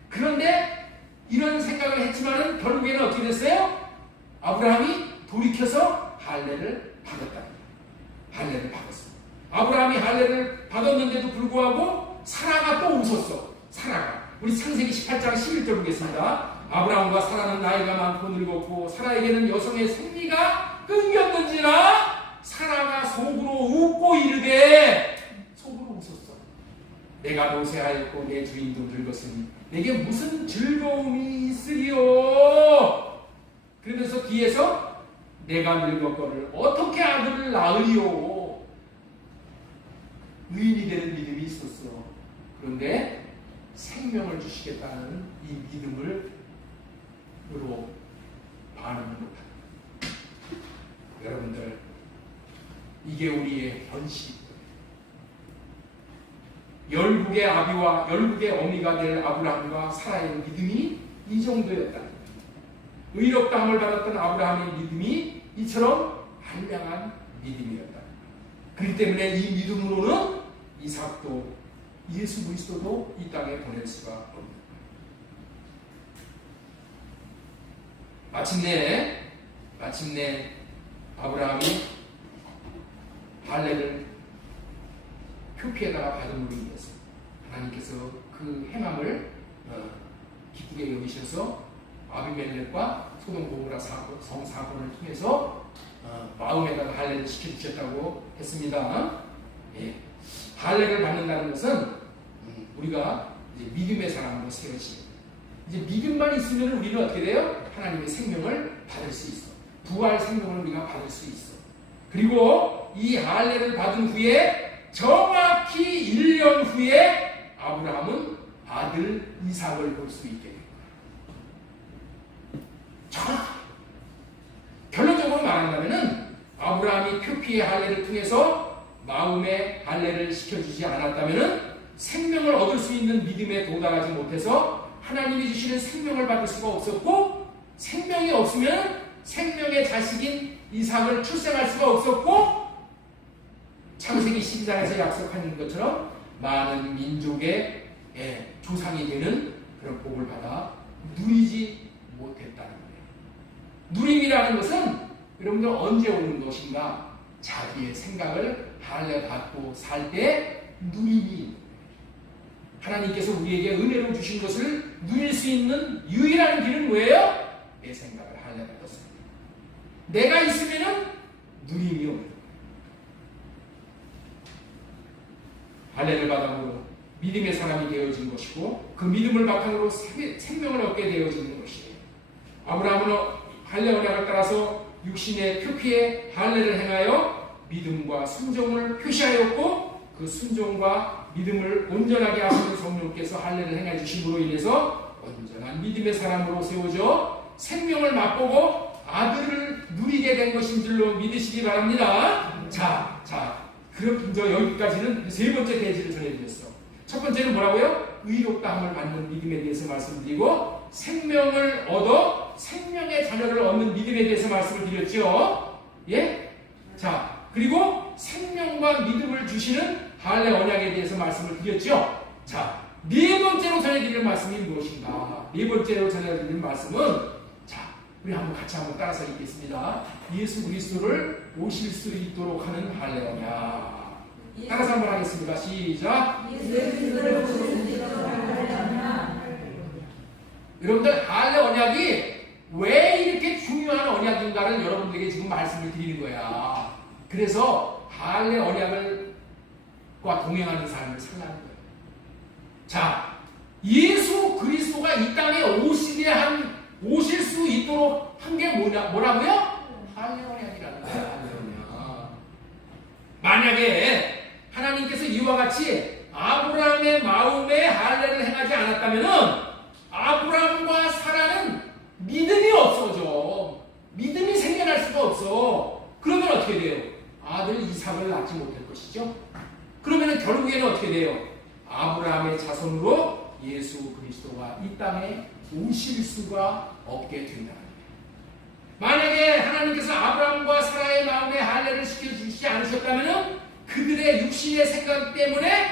그런데 이런 생각을 했지만은 결국에는 어떻게 됐어요? 아브라함이 돌이켜서 할례를 받았다. 할례를 받았어. 아브라함이 할례를 받았는데도 불구하고 사라가 또 웃었어. 사라가. 우리 창세기 18장 11절 보겠습니다. 아브라함과 사라는 나이가 많고 늙었고 사라에게는 여성의 생리가 끊겼는지라 사라가 속으로 웃고 이르되 속으로 웃었어. 내가 노쇠하였고 내 주인도 늙었으니 내게 무슨 즐거움이 있으리요. 그러면서 뒤에서 내가 늙었거늘 어떻게 아들을 낳으리요. 의인이 되는 믿음이 있었어. 그런데 생명을 주시겠다는 이 믿음으로 반응을 못한다. 여러분들, 이게 우리의 현실입니다. 열국의 아비와 열국의 어미가 될 아브라함과 사라의 믿음이 이 정도였다. 의롭다함을 받았던 아브라함의 믿음이 이처럼 한량한 믿음이었다. 그렇기 때문에 이 믿음으로는 이삭도 예수 그리스도도 이 땅에 보낼 수가 없는 거예요. 마침내 아브라함이 할례를 표피에다가 받음으로 인해서 하나님께서 그 행함을 기쁘게 여기셔서 아비멜렉과 소돔 고모라 사건을 통해서 마음에다가 할례를 시켜주셨다고 했습니다. 예. 할례를 받는다는 것은 우리가 이제 믿음의 사람으로 세워지는, 이제 믿음만 있으면 우리는 어떻게 돼요? 하나님의 생명을 받을 수 있어. 부활 생명을 우리가 받을 수 있어. 그리고 이 할례를 받은 후에 정확히 1년 후에 아브라함은 아들 이삭을 볼 수 있게 됩니다. 정확히. 결론적으로 말한다면 아브라함이 표피의 할례를 통해서 마음의 할례를 시켜주지 않았다면 생명을 얻을 수 있는 믿음에 도달하지 못해서 하나님이 주시는 생명을 받을 수가 없었고, 생명이 없으면 생명의 자식인 이삭을 출생할 수가 없었고, 창세기 12장에서 약속한 것처럼 많은 민족의 조상이 되는 그런 복을 받아 누리지 못했다는 거예요. 누림이라는 것은 여러분들 언제 오는 것인가? 자기의 생각을 할례 받고 살 때 누림이 있는 거예요. 하나님께서 우리에게 은혜로 주신 것을 누릴 수 있는 유일한 길은 뭐예요? 내 생각을 할례 받았습니다. 내가 있으면은 누림이 오는 거예요. 할례를 받음으로 믿음의 사람이 되어진 것이고, 그 믿음을 바탕으로 생명을 얻게 되어지는 것이에요. 아브라함은 할례 언약을 따라서 육신의 표피에 할례를 행하여 믿음과 순종을 표시하였고, 그 순종과 믿음을 온전하게 하시는 성령께서 할례를 행해 주심으로 인해서 온전한 믿음의 사람으로 세워져 생명을 맛보고 아들을 누리게 된 것인 줄로 믿으시기 바랍니다. 자, 그럼 이제 여기까지는 세 번째 대지를 전해드렸어. 첫 번째는 뭐라고요? 의롭다함을 받는 믿음에 대해서 말씀드리고, 생명을 얻어 생명의 자녀를 얻는 믿음에 대해서 말씀을 드렸죠. 예? 자, 그리고 생명과 믿음을 주시는 할례 언약에 대해서 말씀을 드렸죠. 자, 네 번째로 전해드릴 말씀이 무엇인가? 네 번째로 전해드릴 말씀은, 자, 우리 같이 한번 따라서 읽겠습니다. 예수 그리스도를 오실 수 있도록 하는 할례 언약. 따라서 한번 하겠습니다. 시작. 여러분들, 할례 언약이 왜 이렇게 중요한 언약인가를 여러분들에게 지금 말씀을 드리는 거야. 그래서 할례 언약과 동행하는 삶을 살라는 거예요. 자, 예수 그리스도가 이 땅에 오실 수 있도록 한 게 뭐라고요? 할례 언약이라는 거야. 할례 언약. 만약에 하나님께서 이와 같이 아브라함의 마음에 할례를 행하지 않았다면은 아브라함과 사라는 믿음이 없어져. 믿음이 생겨날 수가 없어. 그러면 어떻게 돼요? 아들 이삭을 낳지 못할 것이죠. 그러면 결국에는 어떻게 돼요? 아브라함의 자손으로 예수 그리스도가 이 땅에 오실 수가 없게 된다. 만약에 하나님께서 아브라함과 사라의 마음에 할례를 시켜주시지 않으셨다면 그들의 육신의 생각 때문에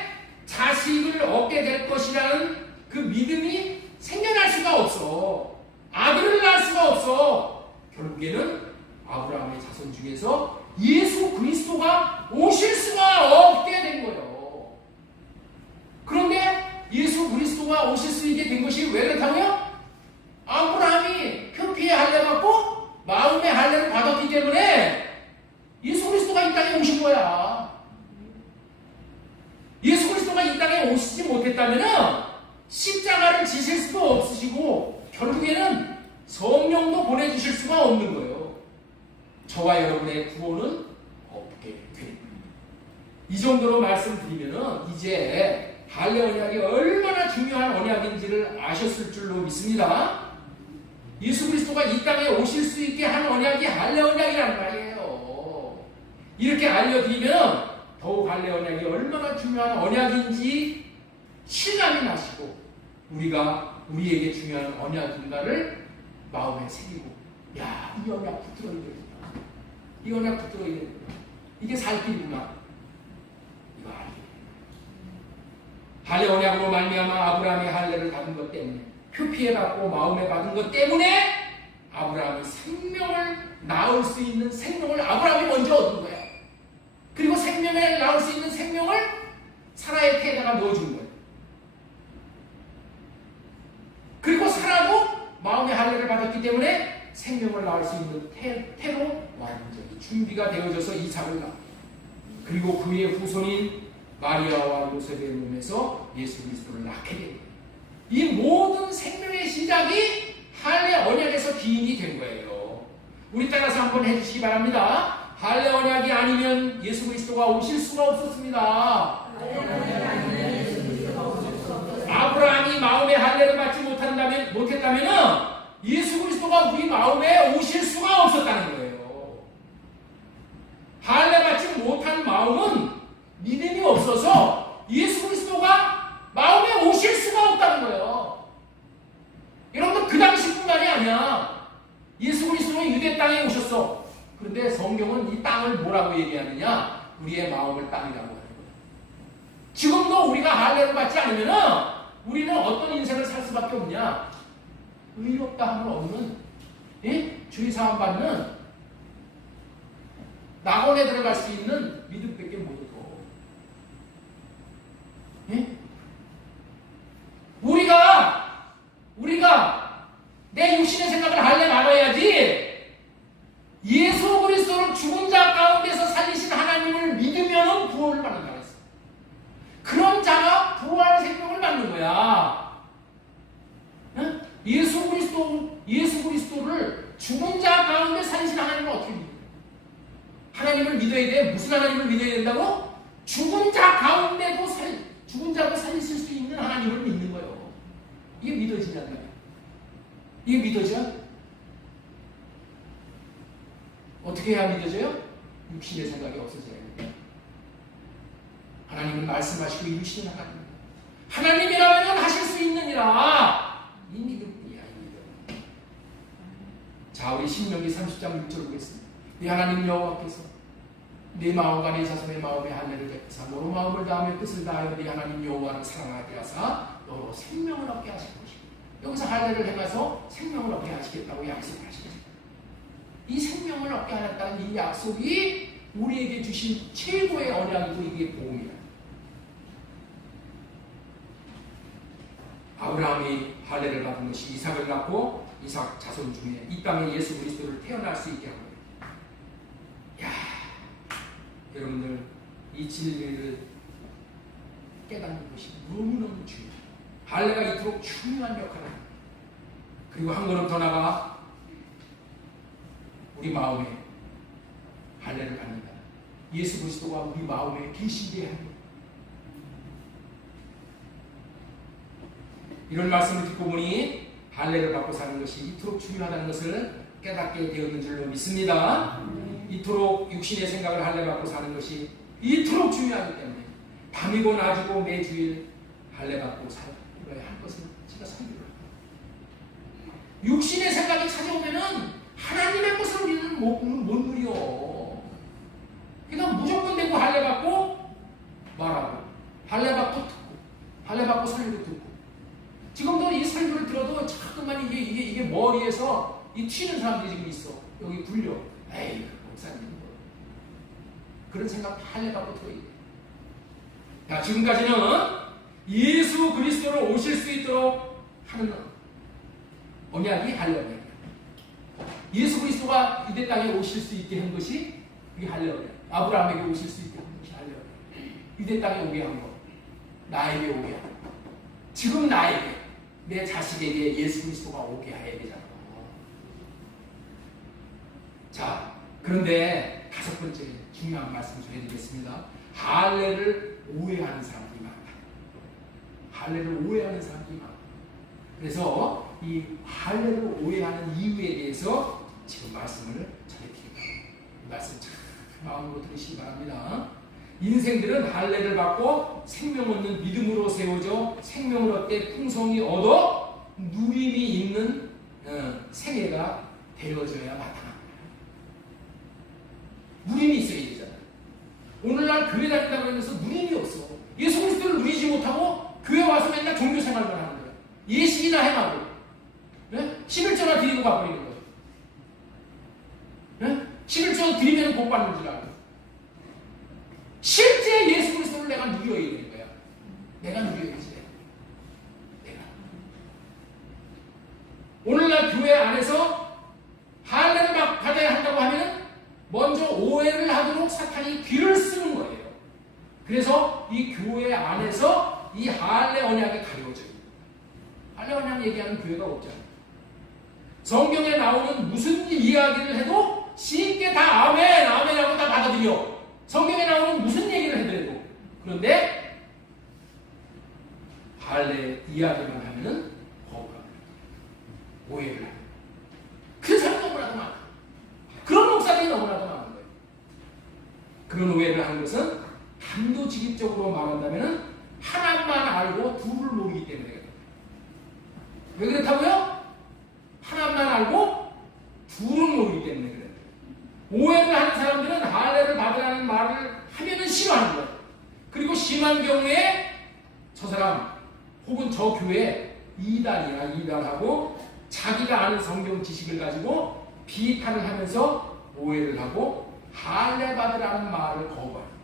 자식을 얻게 될 것이라는 그 믿음이 생겨날 수가 없어. 아들을 낳을 수가 없어. 결국에는 아브라함의 자손 중에서 예수 그리스도가 오실 수가 없게 된 거예요. 그런데 예수 그리스도가 오실 수 있게 된 것이 왜 그렇다고요? 아브라함이 표피의 할례 받고 마음의 할례를 받았기 때문에 예수 그리스도가 이 땅에 오신 거야. 예수 그리스도가 이 땅에 오시지 못했다면 십자가를 지실 수도 없으시고 결국에는 성령도 보내주실 수가 없는 거예요. 저와 여러분의 구원은 없게 됩니다. 이 정도로 말씀드리면은 이제 할례 언약이 얼마나 중요한 언약인지를 아셨을 줄로 믿습니다. 예수 그리스도가 이 땅에 오실 수 있게 한 언약이 할례 언약이란 말이에요. 이렇게 알려드리면 더욱 할례 언약이 얼마나 중요한 언약인지 실감이 나시고 우리가 우리에게 중요한 언약인가를 마음에 새기고, 야, 이 언약 붙들어야 되겠다. 이 언약 붙들어야 되겠다. 이게 살 길이구나. 이거 알게. 할례 언약으로 말미암아 아브라함이 할례를 받은 것 때문에, 표피에 받고 마음에 받은 것 때문에 아브라함이 생명을 낳을 수 있는 생명을 아브라함이 먼저 얻은 거야. 그리고 생명을 낳을 수 있는 생명을 사라의 태에다가 넣어준 거예요. 그리고 사라도 마음의 할례를 받았기 때문에 생명을 낳을 수 있는 태로 완전히 준비가 되어져서 이삭을 낳고, 그리고 그의 후손인 마리아와 요셉의 몸에서 예수 그리스도를 낳게 됩니다. 이 모든 생명의 시작이 할례 언약에서 기인이 된 거예요. 우리 따라서 한번 해주시기 바랍니다. 할례 언약이 아니면 예수 그리스도가 오실 수가 없었습니다. 아브라함이 마음의 할례를 받지 못했다면 예수 그리스도가 우리 마음에 오실 수가 없었다는 거예요. 할례 받지 못한 마음은 믿음이 없어서 예수 그리스도가 마음에 오실 수가 없다는 거예요. 여러분들, 그 당시뿐만이 아니야. 예수 그리스도는 유대 땅에 오셨어. 그런데 성경은 이 땅을 뭐라고 얘기하느냐? 우리의 마음을 땅이라고 하는 거예요. 지금도 우리가 할례를 받지 않으면 우리는 어떤 인생을 살 수밖에 없냐? 의롭다함을 얻는, 주의 사함 받는, 낙원에 들어갈 수 있는 믿음밖에 못 얻어. 우리가 내 육신의 생각을 할례 말아야지. 예수 그리스도를 죽은 자 가운데서 살리신 하나님을 믿으면 구원을 받는다 그랬어. 그런 자가 부활 생명을 받는 거야. 예수 그리스도를 죽은 자 가운데 살리신 하나님을 어떻게 믿어? 하나님을 믿어야 돼. 무슨 하나님을 믿어야 된다고? 죽은 자 가운데도 죽은 자도 살리실 수 있는 하나님을 믿는 거예요. 이게 믿어지냐는 거예요. 이게 믿어져? 어떻게 해야 믿어져요? 육신의 생각이 없어져야 돼요. 하나님은 말씀하시고 이루시는 하나님입니다. 하나님이라면 하실 수 있느니라. 이 믿음뿐이야, 이 믿음. 자, 우리 신명기 30장 6절을 보겠습니다. 네 하나님 여호와께서 네 마음과 네 자손의 마음에 할례를 베푸사 너로 마음을 다하며 뜻을 다하여 네 하나님 여호와를 사랑하게 하사 너로 생명을 얻게 하실 것이고, 여기서 할례를 행해서 생명을 얻게 하시겠다고 약속하시죠. 이 생명을 얻게 하겠다는 이 약속이 우리에게 주신 최고의 언약이고 이게 복음이야. 아브라함이 할례를 받은 것이 이삭을 낳고 이삭 자손 중에 이 땅에 예수 그리스도를 태어날 수 있게 한 거예요. 야, 여러분들 이 진리를 깨닫는 것이 너무너무 중요해요. 할례가 이토록 중요한 역할을 합니다. 그리고 한 걸음 더 나가 우리 마음에 할례를 받는다. 예수 그리스도가 우리 마음에 계시게 하는 거예요. 이런 말씀을 듣고 보니 할례를 받고 사는 것이 이토록 중요하다는 것을 깨닫게 되었는 줄로 믿습니다. 이토록 육신의 생각을 할례 받고 사는 것이 이토록 중요하기 때문에 밤이고 낮이고 매주일 할례 받고 살아야 할 것을 제가 설교를 합니다. 육신의 생각이 찾아오면은 하나님의 것을 우리는 못 누려. 그러니까 무조건 되고 할례 받고 말하고 할례 받고 듣고 할례 받고 설교 듣고. 지금도 이 설교를 들어도 자꾸만 이게 머리에서 이 튀는 사람들이 지금 있어. 여기 굴려. 에이, 목사님 뭐. 그런 생각 다 할례 받고 들어야 돼. 자, 지금까지는 예수 그리스도로 오실 수 있도록 하는 언약이 할례 언약. 예수 그리스도가 이대 땅에 오실 수 있게 한 것이 이게 할례 언약. 아브라함에게 오실 수 있게 한 것이 할례 언약. 이대 땅에 오게 한 것. 나에게 오게 한 것. 지금 나에게 내 자식에게 예수 그리스도가 오게 해야 되잖아. 자, 그런데 다섯 번째 중요한 말씀 좀 해드리겠습니다. 할례를 오해하는 사람들이 많다. 할례를 오해하는 사람들이 많다. 그래서 이 할례를 오해하는 이유에 대해서 지금 말씀을 전해드립니다. 이 말씀 참 마음으로 들으시기 바랍니다. 인생들은 할례를 받고 생명 얻는 믿음으로 세워져 생명을 얻되 풍성히 얻어 누림이 있는 생애가 되어져야 나타납니다. 누림이 있어야 되잖아요. 오늘날 교회 다닌다고 하면서 누림이 없어. 예수 그리스도를 누리지 못하고 교회 와서 맨날 종교 생활만 하는 거예요. 예식이나 행하고 11조나 드리고 가버리는 거예요. 11조 드리면 복 받는 줄 알고. 실제 예수 그리스도를 내가 누려야 되는 거야. 내가 누려야지. 내가. 오늘날 교회 안에서 할례를 받아야 한다고 하면 먼저 오해를 하도록 사탄이 귀를 쓰는 거예요. 그래서 이 교회 안에서 이 할례 언약이 가려워져요. 할례 언약 얘기하는 교회가 없잖아요. 성경에 나오는 무슨 이야기를 해도 쉽게 다 아멘, 아멘하고 다 받아들여. 성경에 나오는 무슨 얘기를 해도. 그런데 할례 이야기만 하면은 거부합니다. 오해를 합니다. 그 사람 너무나도 많아. 그런 목사들이 너무나도 많은 거예요. 그런 오해를 하는 것은 단도직입적으로 말한다면은 하나만 알고 둘을 모르기 때문에 그래요. 왜 그렇다고요? 하나만 알고 둘은 모르기 때문에 그래요. 오해를 하는 사람들은 할례를 받으라는 말을 하면은 싫어하는 거예요. 그리고 심한 경우에 저 사람 혹은 저 교회 이단하고 자기가 아는 성경 지식을 가지고 비판을 하면서 오해를 하고 할례 받으라는 말을 거부합니다.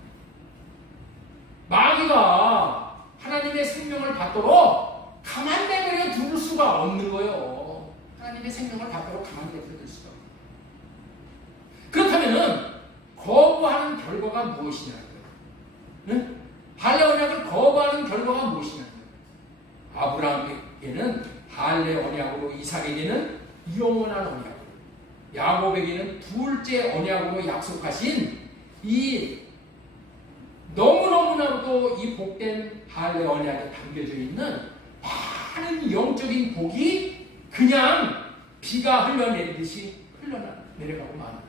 마귀가 하나님의 생명을 받도록 가만 내버려 둘 수가 없는 거예요. 하나님의 생명을 받도록 가만 내버려 둘 수가 없는 거예요. 그렇다면은 거부하는 결과가 무엇이냐는 거예요. 네? 할례 언약을 거부하는 결과가 무엇이냐는 거예요. 아브라함에게는 할례 언약으로, 이삭에게는 영원한 언약으로, 야곱에게는 둘째 언약으로 약속하신 이 너무너무나도 또 이 복된 할례 언약에 담겨져 있는 많은 영적인 복이 그냥 비가 흘러내리듯이 흘러내려가고 마는 거예요.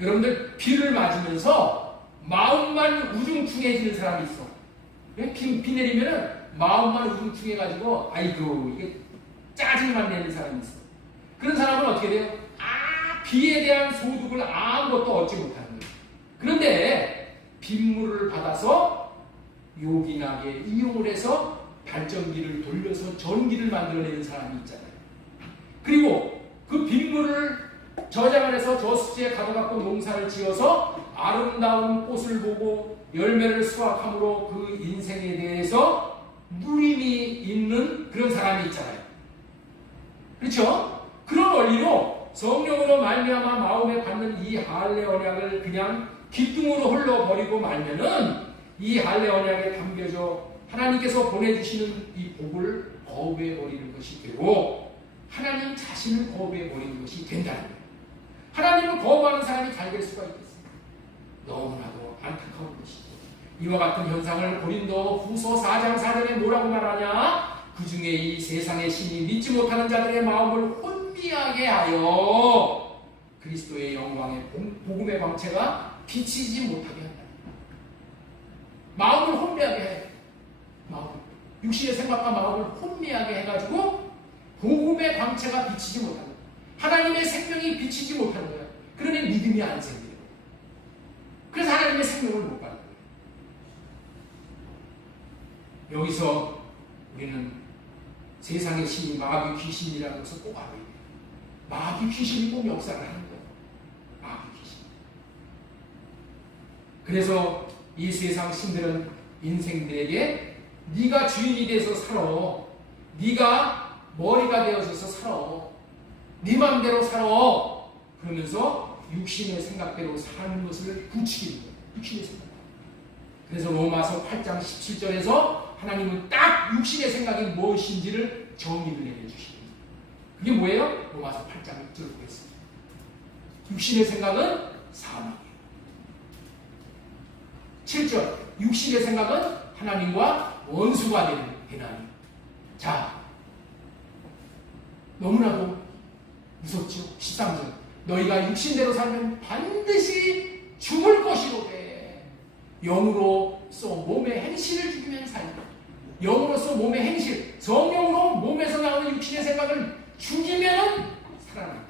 여러분들 비를 맞으면서 마음만 우중충해지는 사람이 있어. 비 내리면은 마음만 우중충해가지고 아이고 이게 짜증만 내는 사람이 있어. 그런 사람은 어떻게 돼요? 비에 대한 소득을 아무것도 얻지 못하는 거예요. 그런데 빗물을 받아서 요긴하게 이용을 해서 발전기를 돌려서 전기를 만들어내는 사람이 있잖아요. 그리고 그 빗물을 저장을 해서 저수지에 가둬갖고 농사를 지어서 아름다운 꽃을 보고 열매를 수확함으로 그 인생에 대해서 누림이 있는 그런 사람이 있잖아요. 그렇죠? 그런 원리로 성령으로 말미암아 마음에 받는 이 할례 언약을 그냥 기둥으로 흘러버리고 말면은 이 할례 언약에 담겨져 하나님께서 보내주시는 이 복을 거부해버리는 것이 되고 하나님 자신을 거부해버리는 것이 된다는 거예요. 하나님을 거부하는 사람이 잘 될 수가 있겠습니다. 너무나도 안타까운 것이죠. 이와 같은 현상을 고린도 후서 4장 4절에 뭐라고 말하냐? 그 중에 이 세상의 신이 믿지 못하는 자들의 마음을 혼미하게 하여 그리스도의 영광의 복음의 광채가 비치지 못하게 한다. 마음을 혼미하게 해. 육신의 생각과 마음을 혼미하게 해가지고 복음의 광채가 비치지 못하는 거야. 하나님의 생명이 비치지 못하는 거야. 그러니 믿음이 안 생겨요. 그래서 하나님의 생명을 못 받는 거예요. 여기서 우리는 세상의 신이 마귀 귀신이라는 것을 꼭 알아야 돼요. 마귀 귀신이 꼭 역사를 하는 거예요. 마귀 귀신. 그래서 이 세상 신들은 인생들에게 네가 주인이 돼서 살아. 네가 머리가 되어져서 살아. 네 맘대로 살아. 그러면서 육신의 생각대로 사는 것을 부추기는 거예요. 육신의 생각. 그래서 로마서 8장 17절에서 하나님은 딱 육신의 생각이 무엇인지를 정의를 내려주시는 거예요. 그게 뭐예요? 로마서 8장 6절 보겠습니다. 육신의 생각은 사망이에요. 7절 육신의 생각은 하나님과 원수가 되는 대난이에요. 자, 너무나도 무섭죠? 13절 너희가 육신대로 살면 반드시 죽을 것이로되 영으로서 몸의 행실을 죽이면 살리라. 영으로서 몸의 행실, 성령으로 몸에서 나오는 육신의 생각을 죽이면 살아납니다.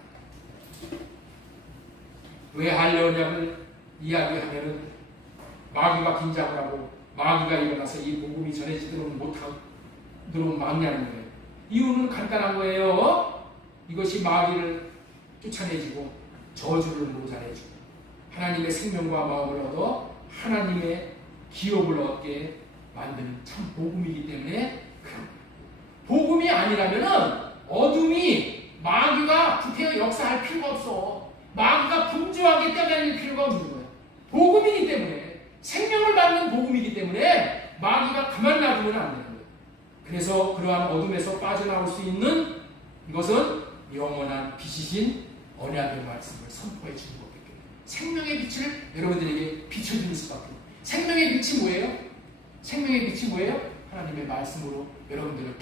왜 할례 언약을 이야기하면은 마귀가 긴장을 하고 마귀가 일어나서 이 복음이 전해지도록 못하도록 막냐는 거예요. 이유는 간단한 거예요. 이것이 마귀를 쫓아내주고 저주를 모자내주고 하나님의 생명과 마음을 얻어 하나님의 기업을 얻게 만드는 참 복음이기 때문에 그런 복음이 아니라면은 어둠이 마귀가 부패어 역사할 필요가 없어. 마귀가 분주하게 떼어낼 필요가 없는 거예요. 복음이기 때문에 생명을 받는 복음이기 때문에 마귀가 가만 놔두면 안 되는 거예요. 그래서 그러한 어둠에서 빠져나올 수 있는 이것은 영원한 빛이신 언약의 말씀을 선포해 주는 거기 때문에 생명의 빛을 여러분들에게 비춰주는 수밖에 없어요. 생명의 빛이 뭐예요? 생명의 빛이 뭐예요? 하나님의 말씀으로 여러분들을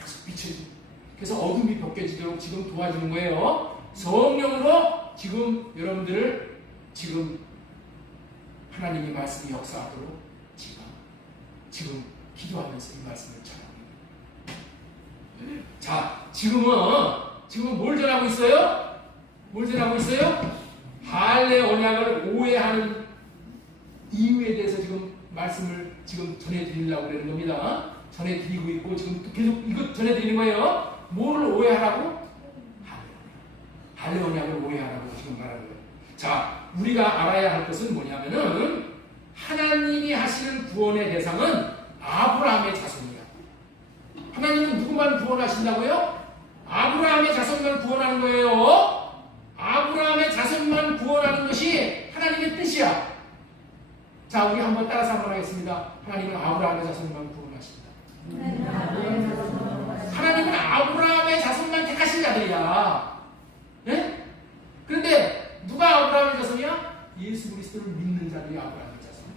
계속 비춰주는. 그래서 어둠이 벗겨지도록 지금 도와주는 거예요. 성령으로 지금 여러분들을 지금 하나님의 말씀이 역사하도록 지금 기도하면서 이 말씀을 전합니다. 자, 지금은 뭘 전하고 있어요? 뭘 전하고 있어요? 할례 언약을 오해하는 이유에 대해서 지금 말씀을 지금 전해드리려고 그러는 겁니다. 전해드리고 있고 지금 계속 이것 전해드리는 거예요. 뭐를 오해하라고? 할례 언약을 오해하라고 지금 말하는 거예요. 자, 우리가 알아야 할 것은 뭐냐면은 하나님이 하시는 구원의 대상은 아브라함의 자손이야. 하나님은 누구만 구원하신다고요? 아브라함의 자손만 구원하는 거예요. 아브라함의 자손만 구원하는 것이 하나님의 뜻이야. 자, 우리 한번 따라서 한번 하겠습니다. 하나님은 아브라함의 자손만 구원하신다. 하나님은 아브라함의 자손만 택하신 자들이야. 네? 그런데 누가 아브라함의 자손이야? 예수 그리스도를 믿는 자들이 아브라함의 자손이야.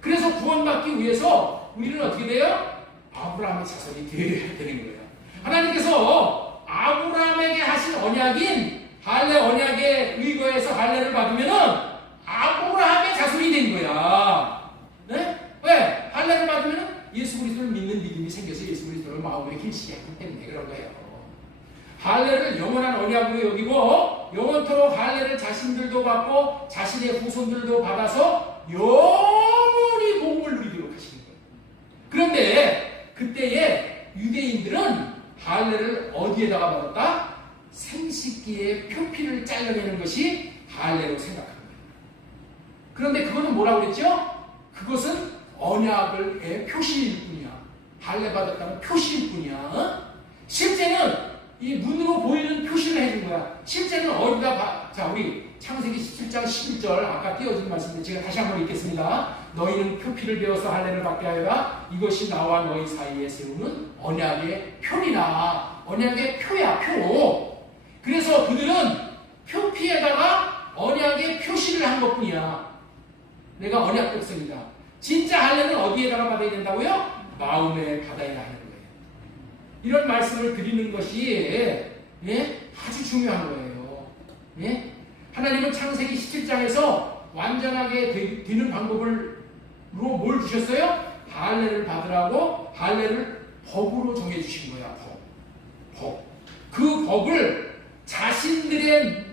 그래서 구원받기 위해서 우리는 어떻게 돼요? 아브라함의 자손이 되어야 되는 거예요. 하나님께서 아브라함에게 하신 언약인 할례 언약에 의거해서 할례를 받으면은 아브라함의 자손이 된 거야. 네? 왜? 할례를 받으면은 예수 그리스도를 믿는 믿음이 생겨서 예수 그리스도를 마음에 길시게 했기 때문에 그런 거예요. 할례를 영원한 언약으로 여기고 영원토록 할례를 자신들도 받고 자신의 후손들도 받아서 영원히 복을 누리도록 하시는 거예요. 그런데 그때의 유대인들은 할례를 어디에다가 받았다? 생식기의 표피를 잘라내는 것이 할례로 생각합니다. 그런데 그거는 뭐라고 그랬죠? 그것은 언약의 표시일 뿐이야. 할례 받았다는 표시일 뿐이야. 실제는 이 눈으로 보이는 표시를 해준 거야. 실제는 어디다 자, 우리 창세기 17장 11절 아까 띄워준 말씀인데 제가 다시 한번 읽겠습니다. 너희는 표피를 배워서 할례를 받게 하여라. 이것이 나와 너희 사이에 세우는 언약의 표리라. 언약의 표야, 표. 그래서 그들은 표피에다가 언약의 표시를 한 것뿐이야. 내가 언약 백성이다. 진짜 할례는 어디에다가 받아야 된다고요? 마음에 받아야 하는 거예요. 이런 말씀을 드리는 것이 아주 중요한 거예요. 하나님은 창세기 17장에서 완전하게 되는 방법으로 뭘 주셨어요? 할례를 받으라고 할례를 법으로 정해주신 거야. 법. 그 법을 자신들이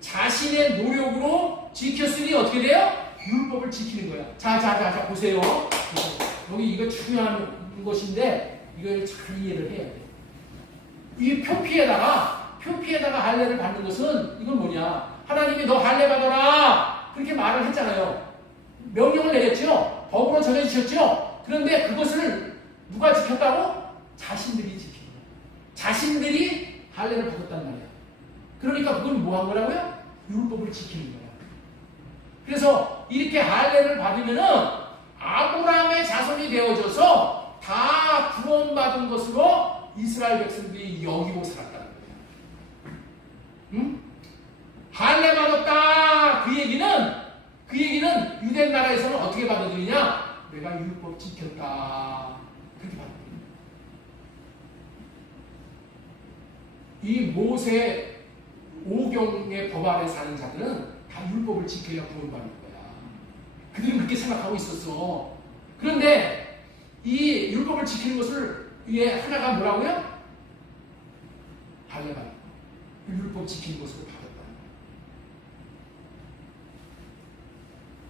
자신의 노력으로 지켰으니 어떻게 돼요? 율법을 지키는 거야. 자, 보세요. 여기 이거 중요한 것인데 이걸 잘 이해를 해야 돼. 이 표피에다가 할례를 받는 것은 이건 뭐냐? 하나님이 너 할례 받아라 그렇게 말을 했잖아요. 명령을 내렸죠. 법으로 정해주셨죠. 그런데 그것을 누가 지켰다고? 자신들이 지킨 거야. 자신들이 할례를 받았단 말이야. 그러니까 그건 뭐 한 거라고요? 율법을 지키는 거야. 그래서 이렇게 할례를 받으면은 아브라함의 자손이 되어져서 다 구원받은 것으로 이스라엘 백성들이 여기고 살았다는 거예요. 응? 할례 받았다. 그 얘기는 유대 나라에서는 어떻게 받아들이냐? 내가 율법 지켰다. 그렇게 받아들입니다. 이 모세 오경의 법 아래 사는 자들은 다 율법을 지켜야 구원받는 거야. 그들은 그렇게 생각하고 있었어. 그런데 이 율법을 지키는 것을 위에 하나가 뭐라고요? 할례 받는 거. 율법 지키는 것으로 받았다.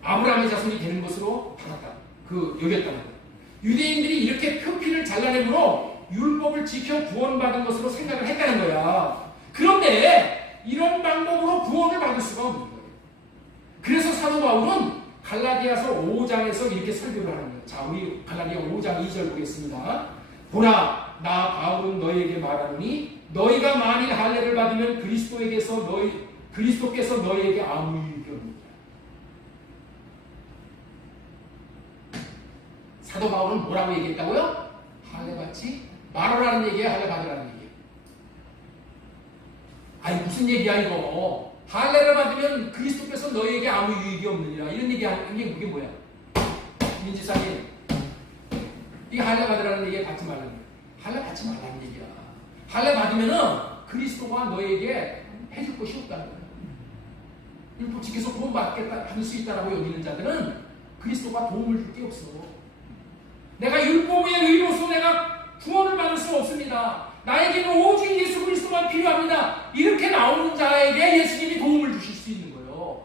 아브라함의 자손이 되는 것으로 받았다. 여겼다는 거예요. 유대인들이 이렇게 표피를 잘라내므로 율법을 지켜 구원받은 것으로 생각을 했다는 거야. 그런데 이런 방법으로 구원을 받을 수가 없는 거예요. 그래서 사도 바울은 갈라디아서 5장에서 이렇게 설교를 하는 거예요. 자, 우리 갈라디아 5장 2절 보겠습니다. 보라, 나 바울은 너희에게 말하노니 너희가 만일 할례를 받으면 그리스도께서 너희에게 아무 유익이 없느니라. 사도 바울은 뭐라고 얘기했다고요? 할례 받지 말아라는 얘기예요? 할례 받으라는 얘기예요? 아니 무슨 얘기야 이거. 할례를 받으면 그리스도께서 너희에게 아무 유익이 없느니라. 이런 얘기 하는 게 그게 뭐야? 민지사님, 이 할례 받으라는 얘기에 받지 말라는 거야. 할례 받지 말라는 얘기야. 할례 받으면은 그리스도가 너희에게 해줄 것이 없다는 거야. 율법 지켜서 구원 받을 수 있다라고 여기는 자들은 그리스도가 도움을 줄 게 없어. 내가 율법의 의로서 내가 구원을 받을 수 없습니다. 나에게는 오직 예수 그리스도만 필요합니다. 이렇게 나오는 자에게 예수님이 도움을 주실 수 있는 거예요.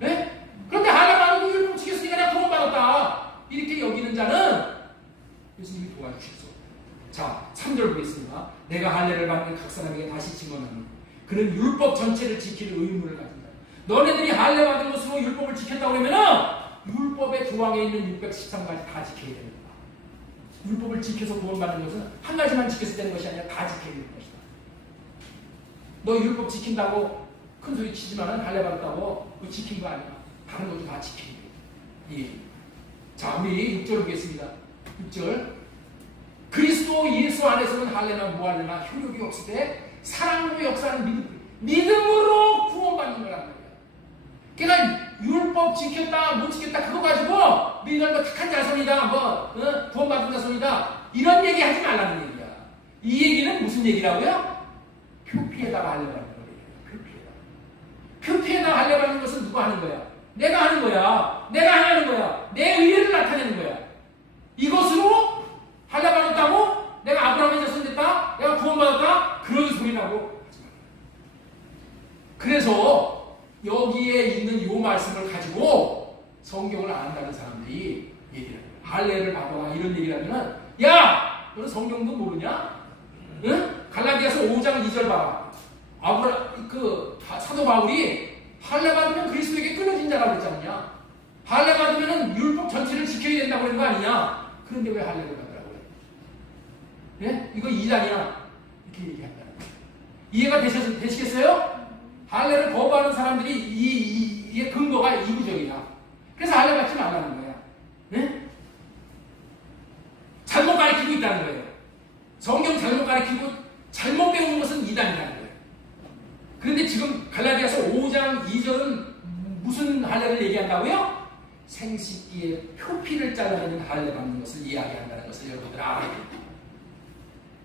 네? 그런데 할례 받고 율법 지켰으니까 내가 구원받았다. 이렇게 여기는 자는 예수님이 도와주실 수 없어요. 자, 3절 보겠습니다. 내가 할례를 받는 각 사람에게 다시 증언하노니 그는 율법 전체를 지킬 의무를 가진다. 너네들이 할례 받은 것으로 율법을 지켰다고 하면은 율법의 조항에 있는 613가지 다 지켜야 됩니다. 율법을 지켜서 구원받는 것은 한 가지만 지켜서 되는 것이 아니라 다 지켜야 되는 것이다. 너 율법 지킨다고 큰 소리 치지만은 할례 받았다고 그거 지킨 거 아니야. 다른 것도 다 지키는 거예요. 예. 자, 우리 6절 보겠습니다. 6절. 그리스도 예수 안에서는 할례나 무할례나 효력이 없을 때 사랑으로 역사하는 믿음으로 구원받는 거란 말이야. 그러니까 율법 율법 지켰다 못 지켰다 그거 가지고 너희들 뭐 착한 자손이다 구원받은 자손이다 이런 얘기 하지 말라는 얘기야. 이 얘기는 무슨 얘기라고요? 표피에다가 하려고 하는 거예요. 표피에다가 하려고 하는 것은 누가 하는 거야? 내가 하는 거야. 내가 하는 거야. 내 의를 나타내는 거야. 이것으로 하려고 했다고 내가 아브라함의 자손 됐다? 내가 구원받았다? 그런 소리라고 하지 말라. 그래서 여기에 있는 이 말씀을 가지고 성경을 안 안다는 사람들이 얘기를 해요. 할례를 받아라 이런 얘기를 하면은 야! 너는 성경도 모르냐? 응? 갈라디아서 5장 2절 봐라. 사도 바울이 할례 받으면 그리스도에게 끊어진 자라고 그랬지 않냐? 할례 받으면 율법 전체를 지켜야 된다고 그런 거 아니냐? 그런데 왜 할례를 받으라고 그래? 예? 이거 이단이야. 이렇게 얘기한다. 이해가 되시겠어요? 할례를 거부하는 사람들이 이게 근거가 이구적이야. 그래서 할례 받지 말라는 거야. 예? 잘못 가르치고 있다는 거예요. 성경 잘못 가르치고 잘못 배우는 것은 이단이라는 거예요. 그런데 지금 갈라디아서 5장 2절은 무슨 할례를 얘기한다고요? 생식기에 표피를 잘라내는 할례 받는 것을 이야기한다는 것을 여러분들 알아야 됩니다.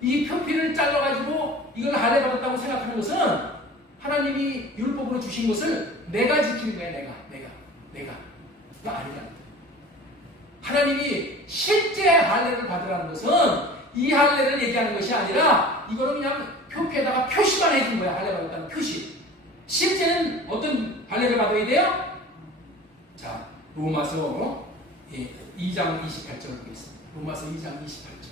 이 표피를 잘라가지고 이걸 할례 받았다고 생각하는 것은 하나님이 율법으로 주신 것을 내가 지키는 거야. 내가. 그거 아니야. 하나님이 실제 할례를 받으라는 것은 이 할례를 얘기하는 것이 아니라 이거는 그냥 표피에다가 표시만 해준 거야. 할례 받았다는 표시. 실제는 어떤 할례를 받아야 돼요? 자, 로마서 2장 28절 보겠습니다. 로마서 2장 28절.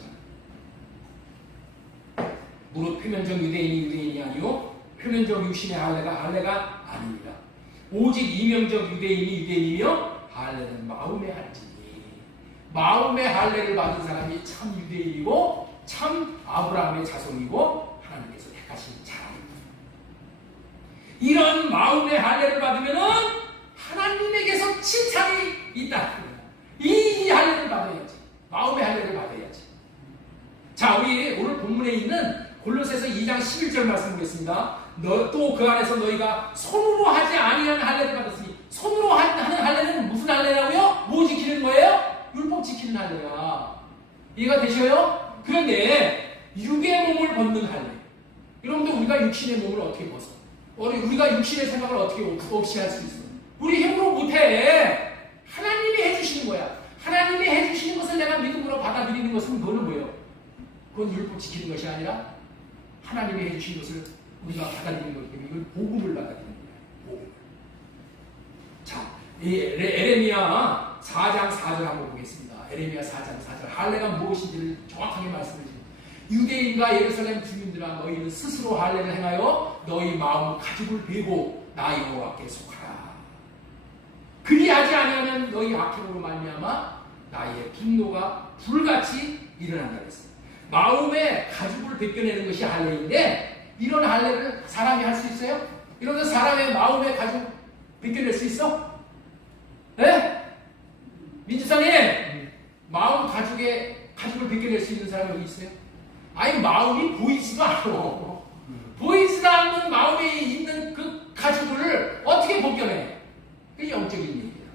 무릇 표면적 유대인이 아니요 표면적 육신의 할례가 아닙니다. 오직 이명적 유대인이며 할례는 마음의 할지니. 마음의 할례를 받은 사람이 참 유대인이고 참 아브라함의 자손이고 하나님께서 택하신 자입니다. 이런 마음의 할례를 받으면은 하나님에게서 칭찬이 있다. 이 할례를 받아야지. 마음의 할례를 받아야지. 자, 우리 오늘 본문에 있는 골로새서 2장 11절 말씀 보겠습니다. 또 그 안에서 너희가 손으로 하지 아니하는 할례를 받았으니 손으로 하는 할례는 무슨 할례라고요? 뭐 지키는 거예요? 율법 지키는 할례야. 이해가 되셔요? 그런데 육의 몸을 벗는 할례. 여러분들 우리가 육신의 몸을 어떻게 벗어? 우리가 육신의 생각을 어떻게 없이 할 수 있어? 우리 힘으로 못해. 하나님이 해주시는 거야. 하나님이 해주시는 것을 내가 믿음으로 받아들이는 것은 그거는 뭐예요? 그건 율법 지키는 것이 아니라 하나님이 해주신 것을 우리가 받아들이는 거기 때문에 이건 복음을 받아들이는 거예요. 복음. 자, 에레미야 4장 4절 한번 보겠습니다. 에레미야 4장 4절. 할례가 무엇인지를 정확하게 말씀해 주십니다. 유대인과 예루살렘 주민들아 너희는 스스로 할례를 행하여 너희 마음 가죽을 베고 나 여호와께 속하라. 그리하지 아니하면 너희 악행으로 말미암아 나의 분노가 불같이 일어난다 그랬어요. 마음의 가죽을 벗겨내는 것이 할례인데 이런 할례를 사람이 할 수 있어요? 이런 사람의 마음의 가죽 벗겨낼 수 있어? 네? 민주사님 마음 가죽을 벗겨낼 수 있는 사람이 여기 있어요? 아니 마음이 보이지도 않아. 보이지도 않는 마음에 있는 그 가죽을 어떻게 벗겨내? 그게 영적인 얘기야.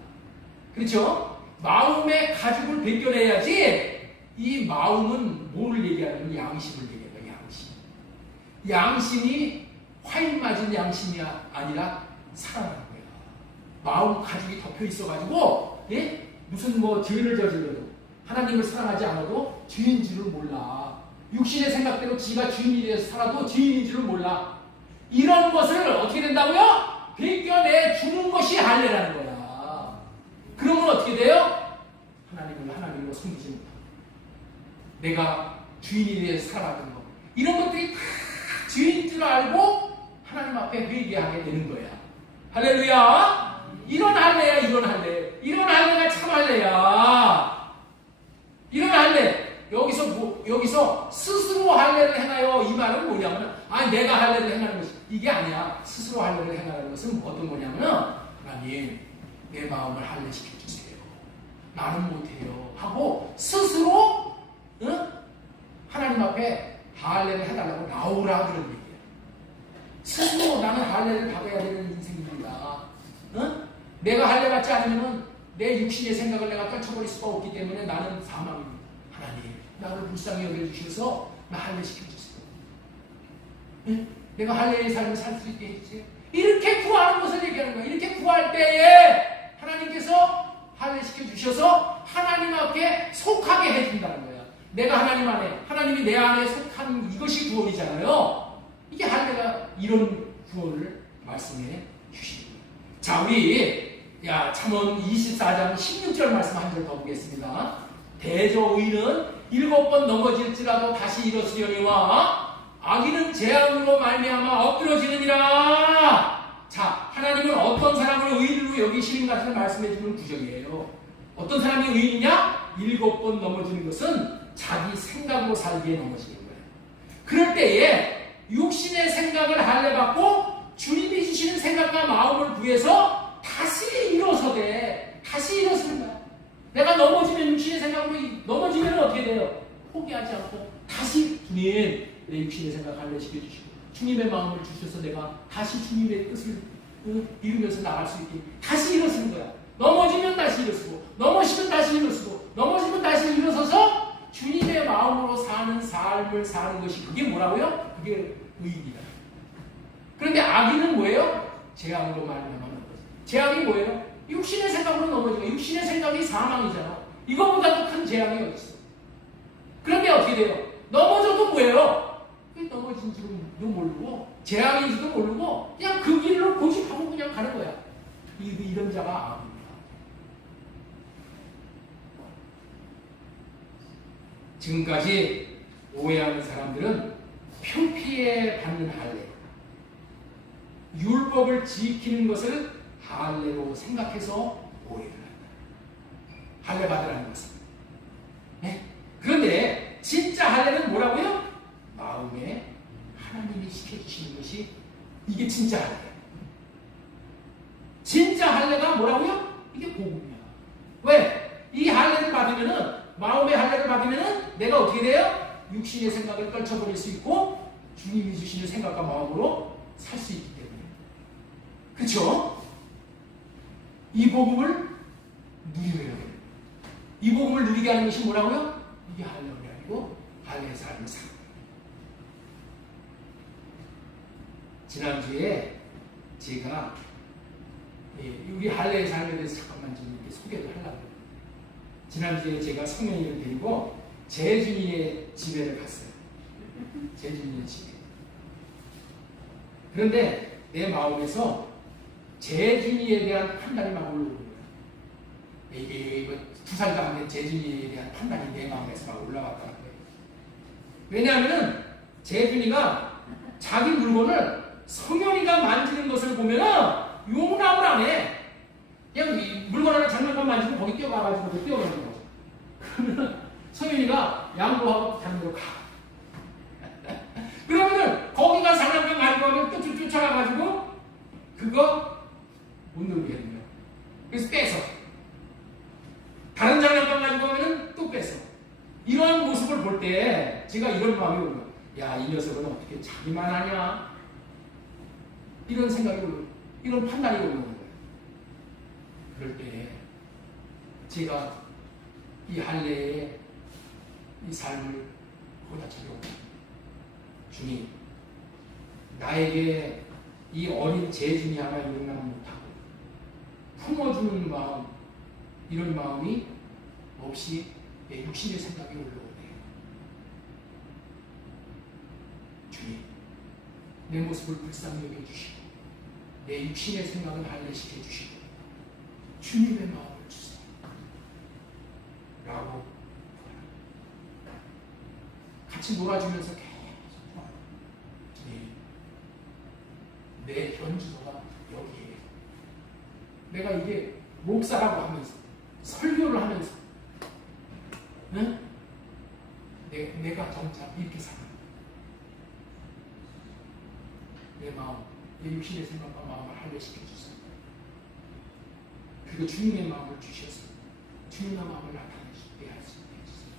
그렇죠? 마음의 가죽을 벗겨내야지. 이 마음은 뭐를 얘기하냐면 양심을 얘기해요. 양심이 화인 맞은 양심이 아니라 사랑하는 거야. 마음 가죽이 덮여 있어가지고 무슨 죄를 저질러도 하나님을 사랑하지 않아도 죄인 줄을 몰라. 육신의 생각대로 지가 주인이 돼서 살아도 주인인 줄을 몰라. 이런 것을 어떻게 된다고요? 벗겨내 주는 것이 할례라는 거야. 그러면 어떻게 돼요? 하나님으로 섬기지 못하고 내가 주인이 돼서 살아가던 것 이런 것들이 다 주인인 줄 알고 하나님 앞에 회개하게 되는 거야. 할렐루야. 이런 할례야. 이런 할례가 참 할례야. 이런 할례. 여기서 스스로 할례를 행하여 이 말은 뭐냐면 내가 할례를 행하는 것이 이게 아니야. 스스로 할례를 행하는 것은 어떤 거냐면 하나님 내 마음을 할례시켜 주세요. 나는 못해요 하고 스스로 하나님 앞에 할례를 해달라고 나오라 그런 얘기야. 스스로 나는 할례를 받아야 되는 인생입니다. 내가 할례 받지 않으면 내 육신의 생각을 내가 떨쳐버릴 수가 없기 때문에 나는 사망입니다. 하나님, 나를 불쌍히 여겨주셔서 나 할례 시켜주세요. 네? 내가 할례의 삶을 살 수 있게 해주세요. 이렇게 구하는 것을 얘기하는 거예요. 이렇게 구할 때에 하나님께서 할례 시켜주셔서 하나님 앞에 속하게 해준다는 거예요. 내가 하나님 안에, 하나님이 내 안에 속한 이것이 구원이잖아요. 이게 할례가 이런 구원을 말씀해 주시는 거예요. 자, 우리 잠언 24장 16절 말씀 한 절 더 보겠습니다. 대저의인은 7번 넘어질지라도 다시 일어서려니와 악인은 재앙으로 말미암아 엎드러지느니라. 자, 하나님은 어떤 사람을 의인으로 여기시는 것을 말씀해 주는 구절이에요. 어떤 사람이 의인이냐? 7번 넘어지는 것은 자기 생각으로 살기에 넘어지는 거예요. 그럴 때에 육신의 생각을 할례받고 주님이 주시는 생각과 마음을 구해서 다시 일어서되 다시 일어서는 거야. 내가 넘어지면 육신의 생각으로 넘어지면 어떻게 돼요? 포기하지 않고 다시 주님 내 육신의 생각 할례 시켜주시고 주님의 마음을 주셔서 내가 다시 주님의 뜻을 이루면서 나갈 수 있게 다시 일어서는 거야. 넘어지면 다시 일어서고 넘어지면 다시 일어서고 넘어지면 다시 일어서서 주님의 마음으로 사는 삶을 사는 것이 그게 뭐라고요? 그게 의인이다. 그런데 악인은 뭐예요? 재앙으로 말미암는 거죠. 재앙이 뭐예요? 육신의 생각으로 넘어지고 육신의 생각이 사망이잖아. 이거보다도 큰 재앙이 어디 있어? 그런데 어떻게 돼요? 넘어져도 뭐예요? 넘어진 줄도 모르고 재앙인지도 모르고 그냥 그 길로 고집하고 그냥 가는 거야. 이런 자가 악입니다. 지금까지 오해하는 사람들은 표피에 받는 할례, 율법을 지키는 것을 할례로 생각해서 오해를 한다. 할례 받으라는 것은. 네? 그런데 진짜 할례는 뭐라고요? 마음에 하나님이 시켜주시는 것이 이게 진짜 할례예요. 진짜 할례가 뭐라고요? 이게 복음이야. 왜? 이 할례를 받으면은 마음의 할례를 받으면은 내가 어떻게 돼요? 육신의 생각을 떨쳐버릴 수 있고 주님이 주시는 생각과 마음으로 살 수 있기 때문에. 그렇죠? 이 복음을 누리려고 해요. 이 복음을 누리게 하는 것이 뭐라고요? 이게 할례가 아니고 할례의 삶을 사는 거예요. 지난주에 제가 우리 할례의 삶에 대해서 잠깐만 좀 이렇게 소개를 하려고 해요. 지난주에 제가 성현이를 데리고 재준이의 집에를 갔어요. 재준이의 집에. 그런데 내 마음에서 재준이에 대한 판단이 막 올라오는 거예요. 이게 2살 가운데 재준이에 대한 판단이 내 마음에서 막 올라왔다는 거예요. 왜냐하면 재준이가 자기 물건을 성현이가 만지는 것을 보면은 용납을 안 해. 그냥 이 물건 하나 장난감 만지고 거기 뛰어가가지고 뛰어가는 거죠. 그러면 성현이가 양보하고 다른 데로 가. 그러면은 거기가 장난감 가지고 하면 쫓아가가지고 그거 못 놀게 하는 거야. 그래서 뺏어. 다른 장난감 가지고 하면은 또 뺏어. 이러한 모습을 볼 때 제가 이런 마음이 오는 거야. 야, 이 녀석은 어떻게 자기만 하냐? 이런 생각이 오는 거야. 이런 판단이 오는 거예요. 그럴 때 제가 이 할례의 이 삶을 보다처럼 주님, 나에게 이 어린 재준이 하나 용납 못하고 품어주는 마음, 이런 마음이 없이 내 육신의 생각이 올라오네. 주님, 내 모습을 불쌍히 여겨주시고 내 육신의 생각을 할례시켜주시고 주님의 마음을 주세요. 라고 같이 놀아주면서 계속 주님, 내 현주소가 여기에 내가 이게 목사라고 하면서 설교를 하면서 응? 내가 정작 이렇게 사는 내 마음, 내 육신의 생각과 마음을 할례시켜주세요. 그리고 주님의 마음을 주셔서 주님의 마음을 나타내시게 할 수 있게 해주세요.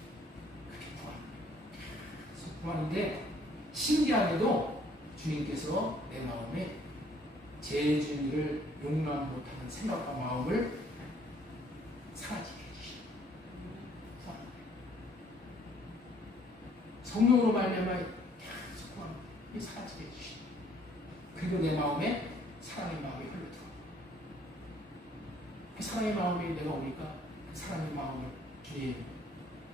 그렇게 구하는 거예요. 구하는데 신기하게도 주님께서 내 마음에 재준이를 용납 못하는 생각과 마음을 사라지게 해주시고 성령으로 말미암아 계속 사라지게 해주시고 그리고 내 마음에 사랑의 마음이 흘러들어. 그 사랑의 마음이 내가 오니까 그 사랑의 마음을 주님,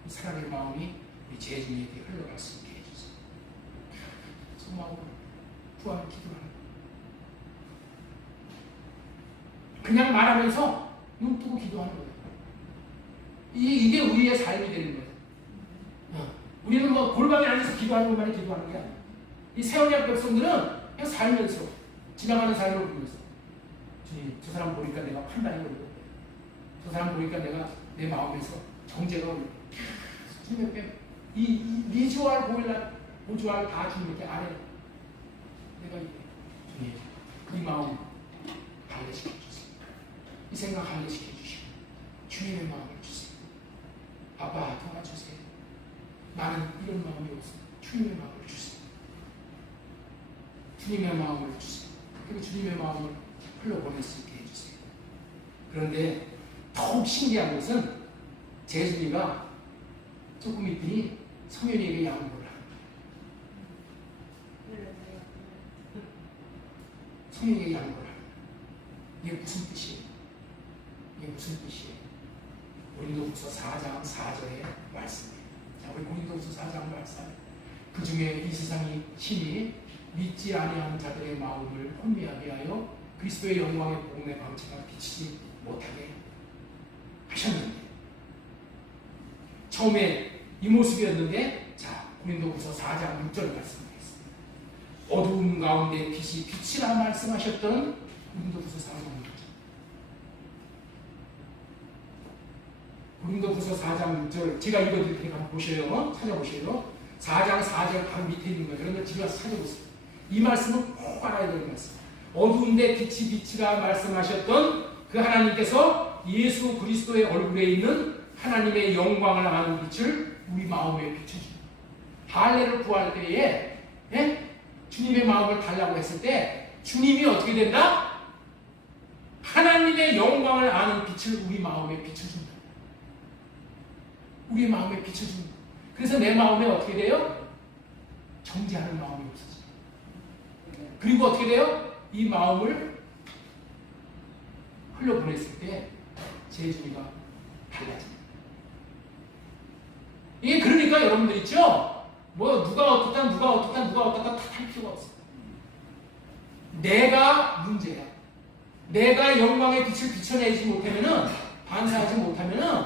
그 사랑의 마음이 우리 재준이에게 흘러갈 수 있게 해주세요. 그 마음을 구하는 기도를 하는 거예요. 그냥 말하면서 눈 뜨고 기도하는 거예요. 이게 우리의 삶이 되는 거예요. 우리는 뭐 골방에 앉아서 기도하는 것만이 기도하는 게 아니에요. 이 세원역 백성들은 그냥 살면서 지나가는 삶을 보면서 주님, 저 사람 보니까 내가 판단이 오르고 저 사람 보니까 내가 내 마음에서 정죄가 오르고 주님 이 리조알 보일날 보조알 다 주님께 아래 내가 주님 이 마음 갈래시켜 주세요. 이 생각 갈래시켜 주시고 주님의 마음을 주세요. 아빠 도와주세요. 나는 이런 마음이 없어. 주님의 마음을 주세요. 주님의 마음을 주세요. 그리고 주님의 마음을 흘러보낼 수 있게 해주세요. 그런데 더욱 신기한 것은 재준이가 조금 있더니 성현이에게 양보를 합니다. 성현이에게 양보를 합니다. 이게 무슨 뜻이에요? 이게 무슨 뜻이에요? 고린도후서 4장 4절의 말씀이에요. 자, 우리 고린도후서 4장 말씀. 그 중에 이 세상이 신이 믿지 아니하는 자들의 마음을 혼미하게 하여 그리스도의 영광의 복음의 방침을 비치지 못하게 하셨는데, 처음에 이 모습이었는데, 자, 고린도후서 4장 6절 말씀하겠습니다. 어두운 가운데 빛이 빛이라 말씀하셨던 고린도후서 4장 6절. 고린도후서 4장 6절 제가 읽어드릴 테니까 한번 보셔요. 찾아보셔요. 4장 4절 바로 밑에 있는 거예요. 그러면 집에 가서 찾아보세요. 이 말씀은 꼭 알아야 되는 말씀. 어두운데 빛이 빛이라 말씀하셨던 그 하나님께서 예수 그리스도의 얼굴에 있는 하나님의 영광을 아는 빛을 우리 마음에 비춰줍니다. 할례를 구할 때에 주님의 마음을 달라고 했을 때 주님이 어떻게 된다? 하나님의 영광을 아는 빛을 우리 마음에 비춰줍니다. 우리 마음에 비춰줍니다. 그래서 내 마음에 어떻게 돼요? 정죄하는 마음이 없어져요. 그리고 어떻게 돼요? 이 마음을 흘려보냈을 때 재준이가 달라집니다. 이게 그러니까 여러분들 있죠? 뭐 누가 어떻다 다 할 필요가 없어요. 내가 문제야. 내가 영광의 빛을 비춰내지 못하면은, 반사하지 못하면은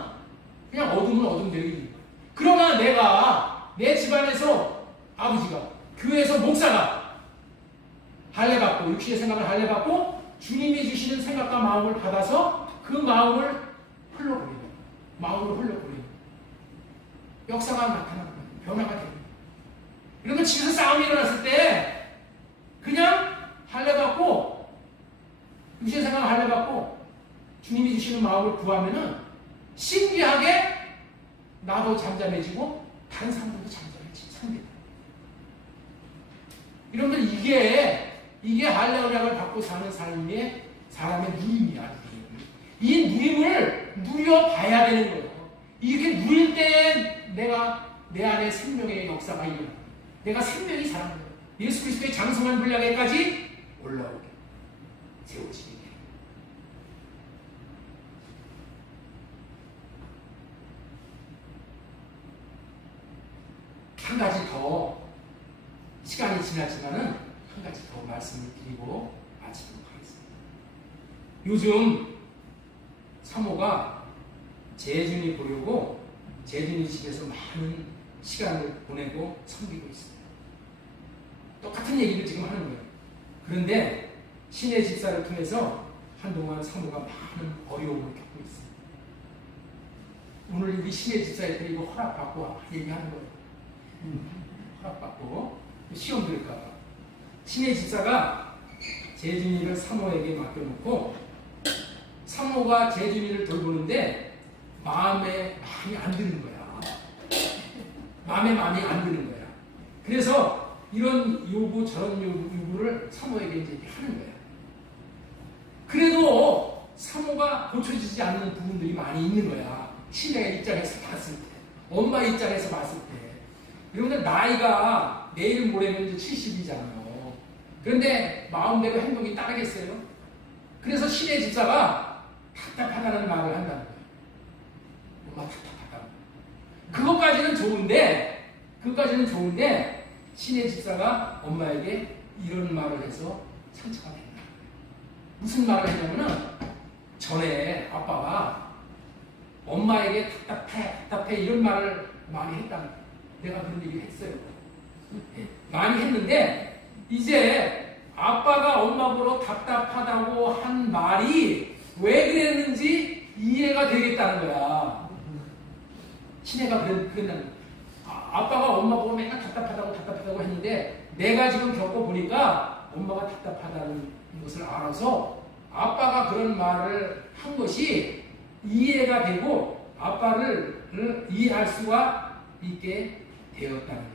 그냥 어둠은 어둠대로 있는 거예요. 그러나 내가 내 집안에서 아버지가 교회에서 목사가 할례받고 육신의 생각을 할례받고 주님이 주시는 생각과 마음을 받아서 그 마음을 흘러보내는 마음으로 흘러보내는 역사가 나타나는 거예요. 변화가 되는 거예요. 그러면 집에서 싸움이 일어났을 때 그냥 할례받고 육신의 생각을 할례받고 주님이 주시는 마음을 구하면은 신기하게 나도 잠잠해지고 다른 사람들도 잠잠해집니다. 이러면 이게 할례 언약을 받고 사는 사람의 누림이야. 이 누림을 누려봐야 되는 거예요. 이렇게 누릴 때 내가 내 안에 생명의 역사가 일어나. 내가 생명이 살아나는 거예요. 예수 그리스도의 장성한 분량에까지 올라오게 세워지게. 한 가지 더 시간이 지났지만은 한 가지 더 말씀을 드리고 마치도록 하겠습니다. 요즘 사모가 재준이 보려고 재준이 집에서 많은 시간을 보내고 섬기고 있습니다. 똑같은 얘기를 지금 하는 거예요. 그런데 신의 집사를 통해서 한동안 사모가 많은 어려움을 겪고 있습니다. 오늘 우리 신의 집사에 드리고 허락받고 얘기하는 거예요. 허락받고 시험 들을까봐 신의 집사가 재준이를 사모에게 맡겨놓고 사모가 재준이를 돌보는데 마음에 많이 안 드는 거야. 마음에 많이 안 드는 거야. 그래서 이런 요구 저런 요구를 사모에게 이제 하는 거야. 고쳐지지 않는 부분들이 많이 있는 거야. 신의 입장에서 봤을 때, 엄마 입장에서 봤을 때. 그러면 나이가 내일 모레면 이제 70이잖아요. 그런데 마음대로 행동이 따르겠어요? 그래서 신의 집사가 답답하다는 말을 한다는 거예요. 엄마 답답하다. 그것까지는 좋은데 신의 집사가 엄마에게 이런 말을 해서 상처가 된다. 무슨 말을 했냐면은 전에 아빠가 엄마에게 답답해 이런 말을 많이 했다는 거예요. 내가 그런 얘기를 했어요. 많이 했는데 이제 아빠가 엄마 보러 답답하다고 한 말이 왜 그랬는지 이해가 되겠다는 거야. 신혜가 그랬다는 거야. 아빠가 엄마 보고 맨날 답답하다고 했는데 내가 지금 겪어보니까 엄마가 답답하다는 것을 알아서 아빠가 그런 말을 한 것이 이해가 되고 아빠를 이해할 수가 있게 되었다는 거예요.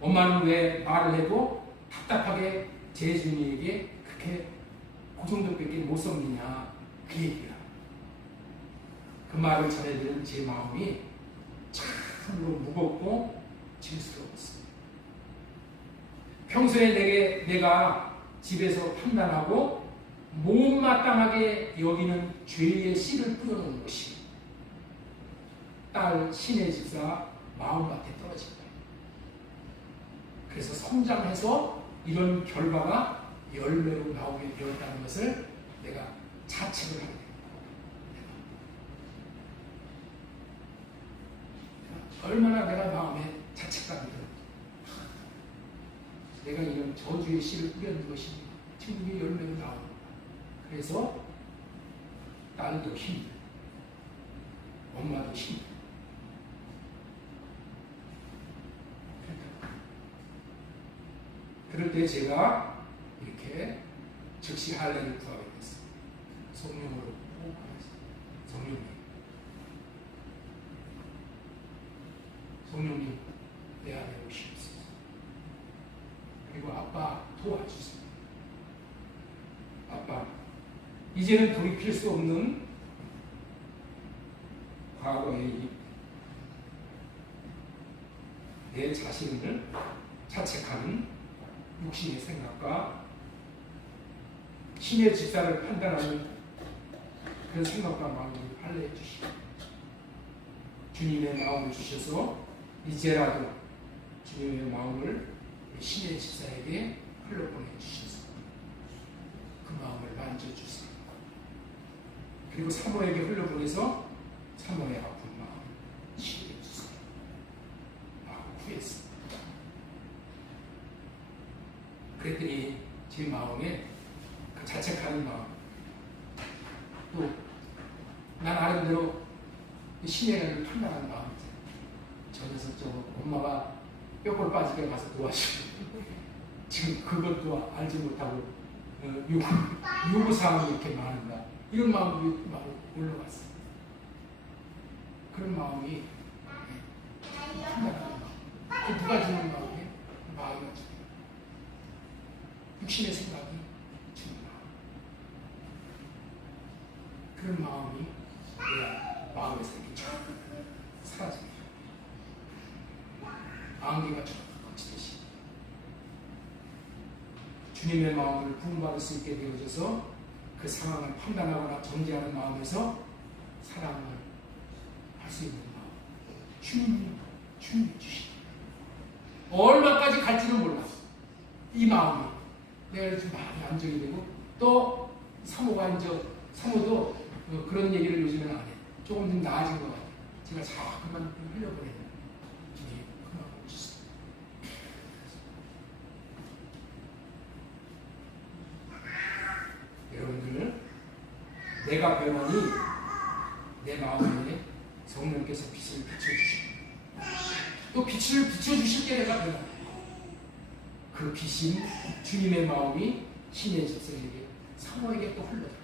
엄마는 왜 말을 해도 답답하게 재준이에게 그렇게 그 정도밖에 못 섬기냐 그 얘기야. 그 말을 전해들은 제 마음이 참으로 무겁고 질스러웠습니다. 평소에 내가 집에서 판단하고 못마땅하게 여기는 죄의 씨를 뿌려놓은 것이 딸 신의 집사 마음밭에 떨어진 거예요. 그래서 성장해서 이런 결과가 열매로 나오게 되었다는 것을 내가 자책을 하게 됩니다. 얼마나 내가 마음에 자책감이 들었는지. 내가 이런 저주의 씨를 뿌렸는 것이 지금 이게 열매로 나옵니다. 그래서 딸도 힘들어. 엄마도 힘들어. 그럴 때 제가 이렇게 즉시 할례를 구하게 됐습니다. 성령으로 성령님 내 안에 오시옵소서. 그리고 아빠 도와주세요. 아빠 이제는 돌이킬 수 없는 과거의 내 자신을 자책하는 육신의 생각과 신의 집사를 판단하는 그런 생각과 마음을 할례해 주시고 주님의 마음을 주셔서 이제라도 주님의 마음을 신의 집사에게 흘러보내 주셔서 그 마음을 만져주세요. 그리고 사모에게 흘러보내서 사모의 아픈 마음 치유해 주세요. 라고 구했습니다. 그랬더니 제 마음에 그 자책하는 마음 또 난 나름대로 신의 를 판단하는 마음 저 녀석 저거 엄마가 뼈골 빠지게 가서 도와주고 지금 그것도 알지 못하고 요구사항이 이렇게 많은가 이런 마음이 막 올라왔어요. 그런 마음이 판단하는 마음. 그 누가 주는 마음이에요? 마음이 주는 육신의 생각이 주는 마음. 그런 마음이 내 마음에서 이렇게 사라집니다. 안개가 쭉 거치듯이 주님의 마음을 부음받을 수 있게 되어져서 그 상황을 판단하거나 정죄하는 마음에서 사랑을 할 수 있는 마음 주님이 주시다. 얼마까지 갈지는 몰라. 이 마음이 내가 좀 많이 안정이 되고 또 사모도 그런 얘기를 요즘에는 안 해. 조금 좀 나아진 것 같아. 제가 자꾸만 흘려보내는 주님 그 마음을 주세요. 여러분들 내가 변하니 내 마음에 성령께서 빛을 비춰주시고 또 빛을 비춰주실 때 내가 변합니다. 그 빛인 주님의 마음이 신의 집사에게 사모에게 또 흘러들어요.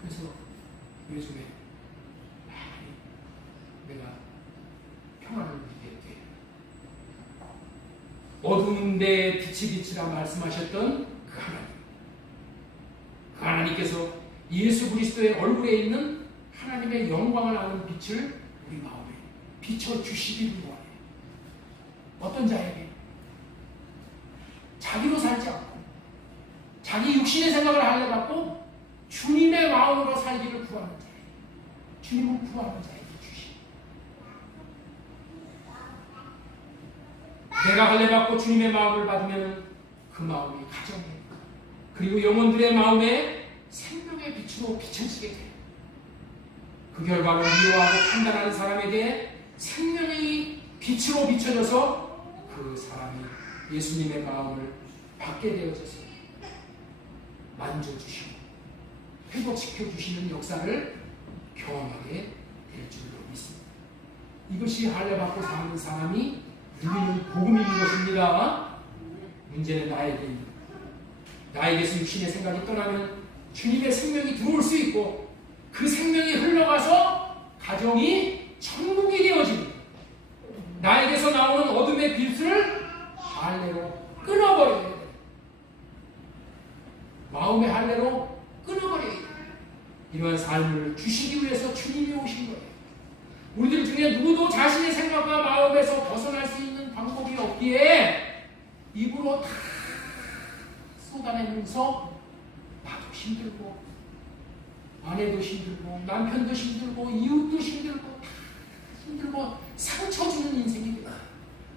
그래서 요즘에 많이 내가 평안을 누리게 돼요. 어두운데 빛이 비치라 말씀하셨던 그 하나님, 그 하나님께서 예수 그리스도의 얼굴에 있는 하나님의 영광을 아는 빛을 우리 마음에 비춰주시기를 원해요. 어떤 자에게? 자기로 살지 않고 자기 육신의 생각을 하려 갖고 주님의 마음으로 살기를 구하는 자에게, 주님을 구하는 자에게 주시. 내가 할례 받고 주님의 마음을 받으면 그 마음이 가정에 그리고 영혼들의 마음에 생명의 빛으로 비춰지게 돼요. 그 결과는 미워하고 판단하는 사람에게 생명의 빛으로 비춰져서 그 사람이 예수님의 마음을 받게 되어져서 만져주시고 회복시켜주시는 역사를 경험하게 될 줄로 믿습니다. 이것이 할례 받고 사는 사람이 누리는 복음인 것입니다. 문제는 나에게입니다. 나에게서 육신의 생각이 떠나면 주님의 생명이 들어올 수 있고 그 생명이 흘러가서 가정이 천국이 되어집니다. 나에게서 나오는 어둠의 빛을 할례로 끊어버려야 돼요. 마음의 할례로 끊어버려야 돼요. 이러한 삶을 주시기 위해서 주님이 오신 거예요. 우리들 중에 누구도 자신의 생각과 마음에서 벗어날 수 있는 방법이 없기에 입으로 다 쏟아내면서 나도 힘들고 아내도 힘들고 남편도 힘들고 이웃도 힘들고 다 힘들고 상처 주는 인생이 돼요.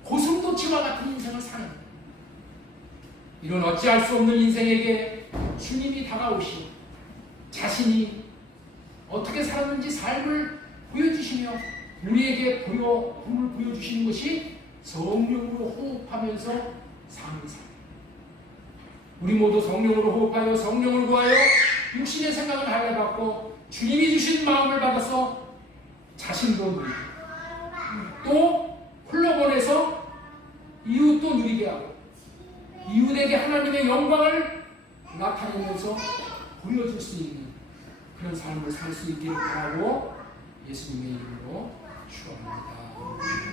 고슴도치와 같은 인생을 사는 거예요. 이런 어찌할 수 없는 인생에게 주님이 다가오시고 자신이 어떻게 살았는지 삶을 보여주시며 우리에게 복을 보여주시는 것이 성령으로 호흡하면서 사는 삶. 우리 모두 성령으로 호흡하여 성령을 구하여 육신의 생각을 할례 받고 주님이 주신 마음을 받아서 자신도 누리고 또 흘러보내서 이웃도 누리게 하고 이웃에게 하나님의 영광을 나타내면서 보여줄 수 있는 그런 삶을 살 수 있기를 바라고 예수님의 이름으로 축원합니다.